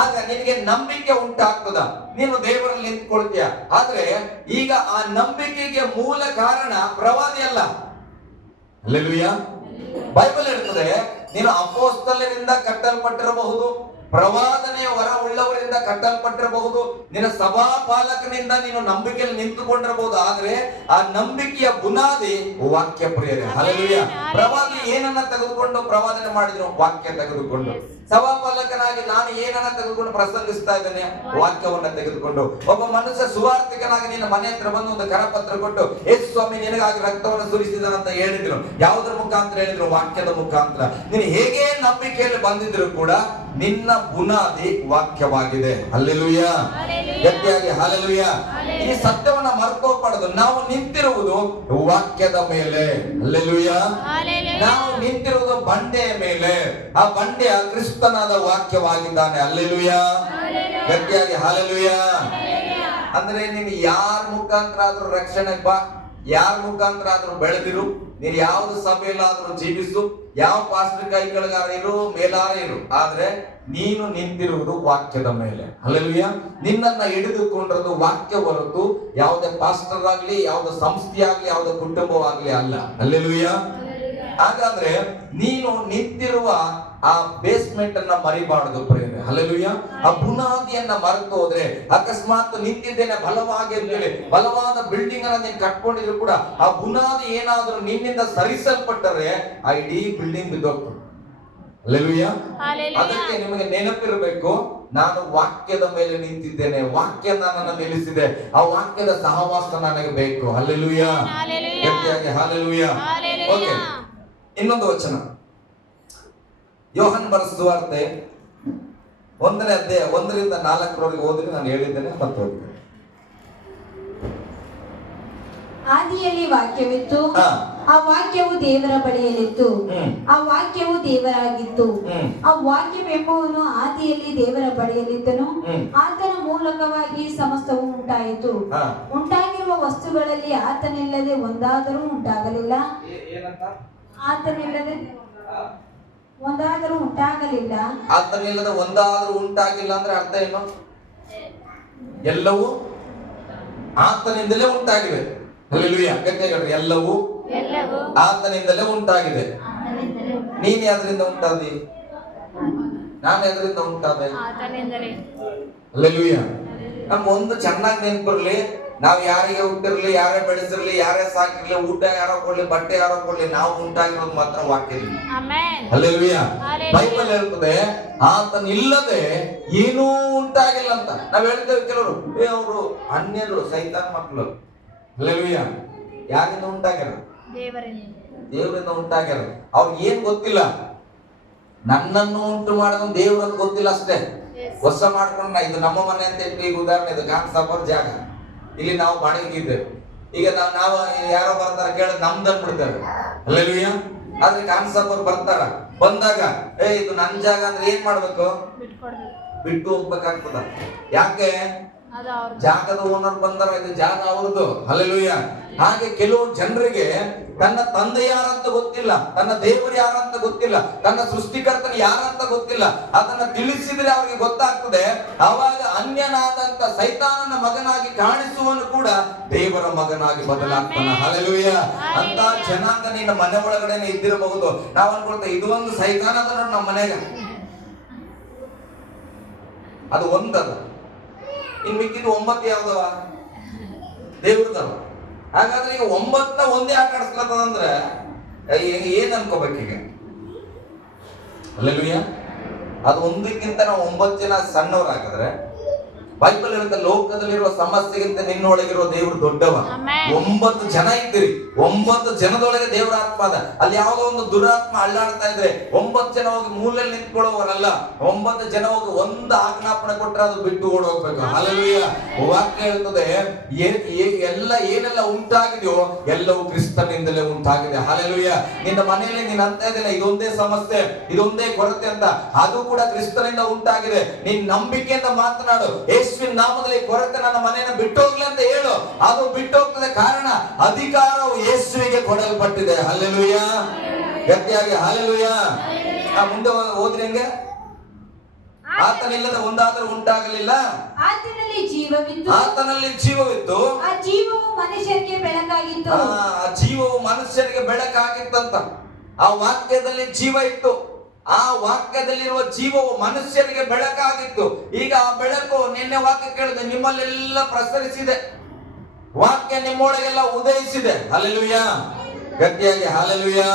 ಆಗ ನಿನಗೆ ನಂಬಿಕೆ ಉಂಟಾಗ್ತದ, ನೀನು ದೇವರಲ್ಲಿ ನಿಂತ್ಕೊಳ್ತೀಯ. ಆದ್ರೆ ಈಗ ಆ ನಂಬಿಕೆಗೆ ಮೂಲ ಕಾರಣ ಪ್ರವಾದಿ ಅಲ್ಲ. ಹಲ್ಲೆಲೂಯಾ. ಬೈಬಲ್ ಹೇಳ್ತದೆ, ನೀನು ಅಪೊಸ್ತಲರಿಂದ ಕಟ್ಟಲ್ಪಟ್ಟಿರಬಹುದು, ಪ್ರವಾದನೆಯ ವರ ಉಳ್ಳವರಿಂದ ಕಟ್ಟಲ್ಪಟ್ಟಿರಬಹುದು, ನಿನ್ನ ಸಭಾ ಪಾಲಕನಿಂದ ನೀನು ನಂಬಿಕೆಯಲ್ಲಿ ನಿಂತುಕೊಂಡಿರಬಹುದು. ಆದ್ರೆ ಆ ನಂಬಿಕೆಯ ಬುನಾದಿ ವಾಕ್ಯ ಪ್ರಿಯರೇ. ಹಲ್ಲೆಲೂಯಾ. ಪ್ರವಾದಿ ಏನನ್ನ ತೆಗೆದುಕೊಂಡು ಪ್ರವಾದನೆ ಮಾಡಿದ್ರು? ವಾಕ್ಯ ತೆಗೆದುಕೊಂಡು. ಸಭಾಪಾಲಕನಾಗಿ ನಾನು ಏನನ್ನ ತೆಗೆದುಕೊಂಡು ಪ್ರಸಂಗಿಸ್ತಾ ಇದ್ದೇನೆ? ವಾಕ್ಯವನ್ನ ತೆಗೆದುಕೊಂಡು. ಒಬ್ಬ ಮನುಷ್ಯ ಸುವಾರ್ತಿಕನಾಗಿ ನಿನ್ನ ಮನೆ ಹತ್ರ ಬಂದು ಒಂದು ಕರಪತ್ರ ಕೊಟ್ಟು, ಯೇಸು ಸ್ವಾಮಿ ನಿನಗಾಗಿ ರಕ್ತವನ್ನು ಸುರಿಸಿದನಂತ ಹೇಳಿದ್ರು. ಯಾವುದರ ಮುಖಾಂತರ ಹೇಳಿದ್ರು? ವಾಕ್ಯದ ಮುಖಾಂತರ. ನೀನು ಹೇಗೆ ನಂಬಿಕೆಯಲ್ಲಿ ಬಂದಿದ್ರು ಕೂಡ ನಿನ್ನ ಬುನಾದಿ ವಾಕ್ಯವಾಗಿದೆ. ಹಲ್ಲೆಲೂಯಾ. ಗಟ್ಟಿಯಾಗಿ ಹಲ್ಲೆಲೂಯಾ. ಈ ಸತ್ಯವನ್ನ ಮರೆತೋಗ್ಬಾರ್ದು. ನಾವು ನಿಂತಿರುವುದು ವಾಕ್ಯದ ಮೇಲೆ. ಹಲ್ಲೆಲೂಯಾ. ನಾವು ನಿಂತಿರುವುದು ಬಂಡೆಯ ಮೇಲೆ. ಆ ಬಂಡೆಯ ಕ್ರಿಸ್ತನಾದ ವಾಕ್ಯವಾಗಿದ್ದಾನೆ. ಹಲ್ಲೆಲೂಯಾ. ಗಟ್ಟಿಯಾಗಿ ಹಲ್ಲೆಲೂಯಾ. ಅಂದ್ರೆ ನೀನು ಯಾರ ಮುಖಾಂತರ ಆದ್ರೂ ರಕ್ಷಣೆ ಬಾ, ಯಾರ ಮುಖಾಂತರ ಆದ್ರೂ ಬೆಳೆದಿರು, ನೀನು ಯಾವ್ದು ಸಭೆಯಲ್ಲಾದ್ರೂ ಜೀವಿಸು, ಯಾವ ಪಾಸ್ಟರ್ ಕೈ ಕೆಳಗಾರ ಇರು, ಮೇಲಾರ ಇರು, ಆದ್ರೆ ನೀನು ನಿಂತಿರುವುದು ವಾಕ್ಯದ ಮೇಲೆ. ಹಲ್ಲೆಲೂಯಾ. ನಿನ್ನನ್ನ ಹಿಡಿದುಕೊಂಡಿರೋದು ವಾಕ್ಯ ಹೊರತು ಯಾವುದೇ ಪಾಸ್ಟರ್ ಆಗ್ಲಿ, ಯಾವುದೇ ಸಂಸ್ಥೆಯಾಗ್ಲಿ, ಯಾವುದೇ ಕುಟುಂಬವಾಗ್ಲಿ ಅಲ್ಲ. ಹಲ್ಲೆಲೂಯಾ. ಹಾಗಾದ್ರೆ ನೀನು ನಿಂತಿರುವ ಆ ಬೇಸ್ಮೆಂಟ್ ಅನ್ನ ಮರಿಬಾರದು ಪ್ರೇಮೆ. ಹಲ್ಲೆಲೂಯಾ. ಆ ಬುನಾದಿಯನ್ನ ಮರೆತು ಹೋದ್ರೆ, ಅಕಸ್ಮಾತ್ ನಿಂತಿದ್ದೇನೆ ಬಲವಾಗಿರ್ತೇವೆ, ಬಲವಾದ ಬಿಲ್ಡಿಂಗ್ ಅನ್ನ ನೀನು ಕಟ್ಕೊಂಡಿದ್ರು ಕೂಡ ಆ ಬುನಾದಿ ಏನಾದ್ರೂ ನಿನ್ನಿಂದ ಸರಿಸಲ್ಪಟ್ಟರೆ ಆ ಇಡೀ ಬಿಲ್ಡಿಂಗ್ ಬಿದ್ದೋಗ್ತದೆ. ಹಲ್ಲೆಲೂಯಾ. ಅದಕ್ಕೆ ನಿಮಗೆ ನೆನಪಿರಬೇಕು, ನಾನು ವಾಕ್ಯದ ಮೇಲೆ ನಿಂತಿದ್ದೇನೆ, ವಾಕ್ಯ ನನ್ನನ್ನು ನಿಲ್ಲಿಸಿದೆ, ಆ ವಾಕ್ಯದ ಸಹವಾಸ ನನಗೆ ಬೇಕು. ಹಲ್ಲೆಲೂಯಾ. ಗಟ್ಟಿಯಾಗಿ ಹಲ್ಲೆಲೂಯಾ. ಓಕೆ, ಇನ್ನೊಂದು ವಚನ, ಯೋಹನ್ ಬರೆದ ಸುವಾರ್ತೆ 1ನೇ ಅಧ್ಯಾಯ 1ರಿಂದ 4 ಓದಿದ್ರೆ ನಾನು ಹೇಳಿದ್ದೇನೆ, ಮತ್ತೆ ಹೋಗ್ತೇನೆ. ಆದಿಯಲ್ಲಿ ವಾಕ್ಯವಿತ್ತು, ಆ ವಾಕ್ಯವು ದೇವರ ಬಳಿಯಲ್ಲಿತ್ತು, ಆ ವಾಕ್ಯವು ದೇವರಾಗಿತ್ತು, ಆ ವಾಕ್ಯವೆಂಬುವನು ಆದಿಯಲ್ಲಿ ದೇವರ ಬಳಿಯಲ್ಲಿದ್ದನು, ಆತನ ಮೂಲಕವಾಗಿ ಸಮಸ್ತವು ಉಂಟಾಯಿತು, ಉಂಟಾಗಿರುವ ವಸ್ತುಗಳಲ್ಲಿ ಆತನಿಲ್ಲದೆ ಒಂದಾದರೂ ಉಂಟಾಗಲಿಲ್ಲ. ಆತನಿಲ್ಲದೆ ಒಂದಾದರೂ ಉಂಟಾಗಲಿಲ್ಲ. ಆತನಿಲ್ಲದೆ ಒಂದಾದರೂ ಉಂಟಾಗಿಲ್ಲ ಅಂದ್ರೆ ಅರ್ಥ ಏನು? ಎಲ್ಲವೂ ಆತನಿಂದಲೇ ಉಂಟಾಗಿದೆ. ಹಲ್ಲೆಲೂಯಾ. ಗಟ್ಟಿಯಾಗಿ, ಎಲ್ಲವೂ ಆತನಿಂದಲೇ ಉಂಟಾಗಿದೆ. ನೀನ್ ಯಾವ್ದ್ರಿಂದ ಉಂಟಾದಿ? ನಾನು ಎದರಿಂದ ಉಂಟಾದೆ? ಹಲ್ಲೆಲೂಯಾ. ನಮ್ಗೆ ಒಂದು ಚೆನ್ನಾಗಿ ನೆನ್ಪಿರ್ಲಿ, ನಾವು ಯಾರಿಗೆ ಹುಟ್ಟಿರ್ಲಿ, ಯಾರೇ ಬೆಳೆಸಿರ್ಲಿ, ಯಾರೇ ಸಾಕಿರ್ಲಿ, ಊಟ ಯಾರೋ ಕೊಡ್ಲಿ, ಬಟ್ಟೆ ಯಾರೋ ಕೊಡ್ಲಿ, ನಾವು ಉಂಟಾಗಿರೋದು ಮಾತ್ರ ವಾಕ್ಯದಲ್ಲಿ. ಹಲ್ಲೆಲೂಯಾ. ಬೈಬಲ್ ಹೇಳ್ತದೆ, ಆತನಿಲ್ಲದೆ ಏನೂ ಉಂಟಾಗಿಲ್ಲ ಅಂತ. ನಾವ್ ಹೇಳ್ತೇವೆ ಕೆಲವರು, ಅವರು ಅನ್ಯರು, ಸೈತಾನ್ ಮಕ್ಕಳು. ಹಲ್ಲೆಲೂಯಾ. ಯಾರಿಂದ ಉಂಟಾಗ್ಯಾರ? ದೇವರಿಂದ ಉಂಟಾಗ್ಯಾರ. ಅವ್ರಿಗೆ ಏನ್ ಗೊತ್ತಿಲ್ಲ, ನನ್ನನ್ನು ಉಂಟು ಮಾಡೋದು ದೇವ್ರದ್ದು ಗೊತ್ತಿಲ್ಲ ಅಷ್ಟೇ. ಹೊಸ ಮಾಡ್ಕೊಂಡ ಇದು ನಮ್ಮ ಮನೆ ಅಂತ ಹೇಳಿ, ಈಗ ಉದಾಹರಣೆ ಇದು ಕಾನ್ಸಾಪರ್ ಜಾಗ, ಇಲ್ಲಿ ನಾವು ಬಾಡಿಗೆ ಇದ್ದೇವೆ. ಈಗ ನಾವು ಯಾರೋ ಬರ್ತಾರ ಕೇಳಿದ್ ನಮ್ದು ಅಂದ್ಬಿಡ್ತಾರೆ. ಹಲ್ಲೆಲೂಯಾ. ಆದ್ರೆ ಕಾನ್ಸಾಪರ್ ಬರ್ತಾರ, ಬಂದಾಗ ಇದು ನನ್ ಜಾಗ ಅಂದ್ರೆ ಏನ್ ಮಾಡ್ಬೇಕು? ಬಿಟ್ಟು ಹೋಗ್ಬೇಕಾಗ್ತದ. ಯಾಕೆ? ಜಾಗದ ಓನರ್ ಬಂದಾರ, ಇದು ಜಾಗ ಅವ್ರದ್ದು. ಹಲ್ಲೆಲೂಯಾ. ಹಾಗೆ ಕೆಲವು ಜನರಿಗೆ ತನ್ನ ತಂದೆ ಯಾರಂತ ಗೊತ್ತಿಲ್ಲ, ತನ್ನ ದೇವರು ಯಾರಂತ ಗೊತ್ತಿಲ್ಲ, ತನ್ನ ಸೃಷ್ಟಿಕರ್ತನ ಯಾರಂತ ಗೊತ್ತಿಲ್ಲ. ಅದನ್ನ ತಿಳಿಸಿದ್ರೆ ಅವ್ರಿಗೆ ಗೊತ್ತಾಗ್ತದೆ. ಅವಾಗ ಅನ್ಯನಾದಂತ ಸೈತಾನನ ಮಗನಾಗಿ ಕಾಣಿಸುವನು ಕೂಡ ದೇವರ ಮಗನಾಗಿ ಬದಲಾಗ್ತಾನ. ಹಲ್ಲೆಲೂಯಾ. ಅಂತ ಜನಾಂಗ ನಿನ್ನ ಮನೆ ಒಳಗಡೆನೆ ಇದ್ದಿರಬಹುದು. ನಾವ್ ಅನ್ಕೊಳ್ತೇವೆ ಇದು ಒಂದು ಸೈತಾನ ಅದ ನೋಡಿ ನಮ್ಮ ಮನೆಗ, ಅದು ಒಂದದ. ಇನ್ ಮಿಕ್ಕಿದ್ದು 9 ಯಾವ್ದವ? ದೇವ್ರದವ. ಹಾಗಾದ್ರೆ ಈಗ 9ನ ಒಂದೇ ಆಟ ಆಡಿಸ್ಲತ್ತದಂದ್ರೆ ಏನ್ ಅನ್ಕೋಬೇಕೀಗ? ಹಲ್ಲೆಲೂಯಾ. ಅದು ಒಂದಕ್ಕಿಂತ ನಾವು 9 ಜನ ಸಣ್ಣವರಾಗಿದ್ರೆ ಬೈಬಲ್ ಹೇಳುತ್ತೆ, ಲೋಕದಲ್ಲಿರುವ ಸಮಸ್ಯೆಗಿಂತ ನಿನ್ನೊಳಗಿರುವ ದೇವರು ದೊಡ್ಡವ. 9 ಜನ ಇದ್ದೀರಿ, 9 ಜನದೊಳಗೆ ದೇವರ ಆತ್ಮ ಅದ. ಅಲ್ಲಿ ಯಾವುದೋ ಒಂದು ದುರಾತ್ಮ ಅಳ್ಳಾಡ್ತಾ ಇದ್ರೆ 9 ಜನ ಹೋಗಿ ಮೂಲೆಯಲ್ಲಿ ನಿಂತ್ಕೊಳ್ಳೋವರಲ್ಲ. 9 ಜನ ಹೋಗಿ ಒಂದು ಆಜ್ಞಾಪನೆ ಕೊಟ್ಟರೆ ಅದು ಬಿಟ್ಟು ಓಡ್ ಹೋಗ್ಬೇಕು. ಹಲ್ಲೆಲೂಯಾ. ವಾಕ್ಯ ಹೇಳ್ತದೆ, ಏನೆಲ್ಲ ಉಂಟಾಗಿದೆಯೋ ಎಲ್ಲವೂ ಕ್ರಿಸ್ತನಿಂದಲೇ ಉಂಟಾಗಿದೆ. ಹಲ್ಲೆಲೂಯಾ. ನಿನ್ನ ಮನೆಯಲ್ಲಿ ನೀನ್ ಅಂತ ಇದಿಲ್ಲ ಇದೊಂದೇ ಸಮಸ್ಯೆ, ಇದೊಂದೇ ಕೊರತೆ ಅಂತ, ಅದು ಕೂಡ ಕ್ರಿಸ್ತನಿಂದ ಉಂಟಾಗಿದೆ. ನಿನ್ ನಂಬಿಕೆಯಿಂದ ಮಾತನಾಡು. ಯೇಸುವಿನ ನಾಮದಲ್ಲಿ ಕೊರತೆ ನನ್ನ ಮನೆಯನ್ನು ಬಿಟ್ಟು ಹೋಗ್ಲಿ ಅಂತ ಹೇಳು, ಅದು ಬಿಟ್ಟು ಹೋಗ್ತದೆ. ಕಾರಣ ಅಧಿಕಾರವು ಯೇಸುವಿಗೆ ಕೊಡಲ್ಪಟ್ಟಿದೆ. ಹಲ್ಲೆಲೂಯಾ. ಗಟ್ಟಿಯಾಗಿ ಹಲ್ಲೆಲೂಯಾ. ಮುಂದೆ ಹೋದ್ರಿ ಹೆಂಗೆ? ಆತನಿಲ್ಲದೆ ಒಂದಾದರೂ ಉಂಟಾಗಲಿಲ್ಲ, ಆತನಲ್ಲಿ ಜೀವವಿತ್ತು, ಆತನಲ್ಲಿ ಜೀವವಿತ್ತು, ಆ ಜೀವವು ಮನುಷ್ಯರಿಗೆ ಬೆಳಕಾಗಿತ್ತು. ಆ ಜೀವವು ಮನುಷ್ಯರಿಗೆ ಬೆಳಕಾಗಿತ್ತಂತ. ಆ ವಾಕ್ಯದಲ್ಲಿ ಜೀವ ಇತ್ತು, ಆ ವಾಕ್ಯದಲ್ಲಿರುವ ಜೀವವು ಮನುಷ್ಯರಿಗೆ ಬೆಳಕಾಗಿತ್ತು. ಈಗ ಆ ಬೆಳಕು ನಿನ್ನೆ ವಾಕ್ಯ ಕೇಳಿದೆ ನಿಮ್ಮಲ್ಲೆಲ್ಲ ಪ್ರಸರಿಸಿದೆ, ವಾಕ್ಯ ನಿಮ್ಮೊಳಗೆಲ್ಲ ಉದಯಿಸಿದೆ. ಹಲ್ಲೆಲೂಯಾ. ಗಟ್ಟಿಯಾಗಿ ಹಲ್ಲೆಲೂಯಾ.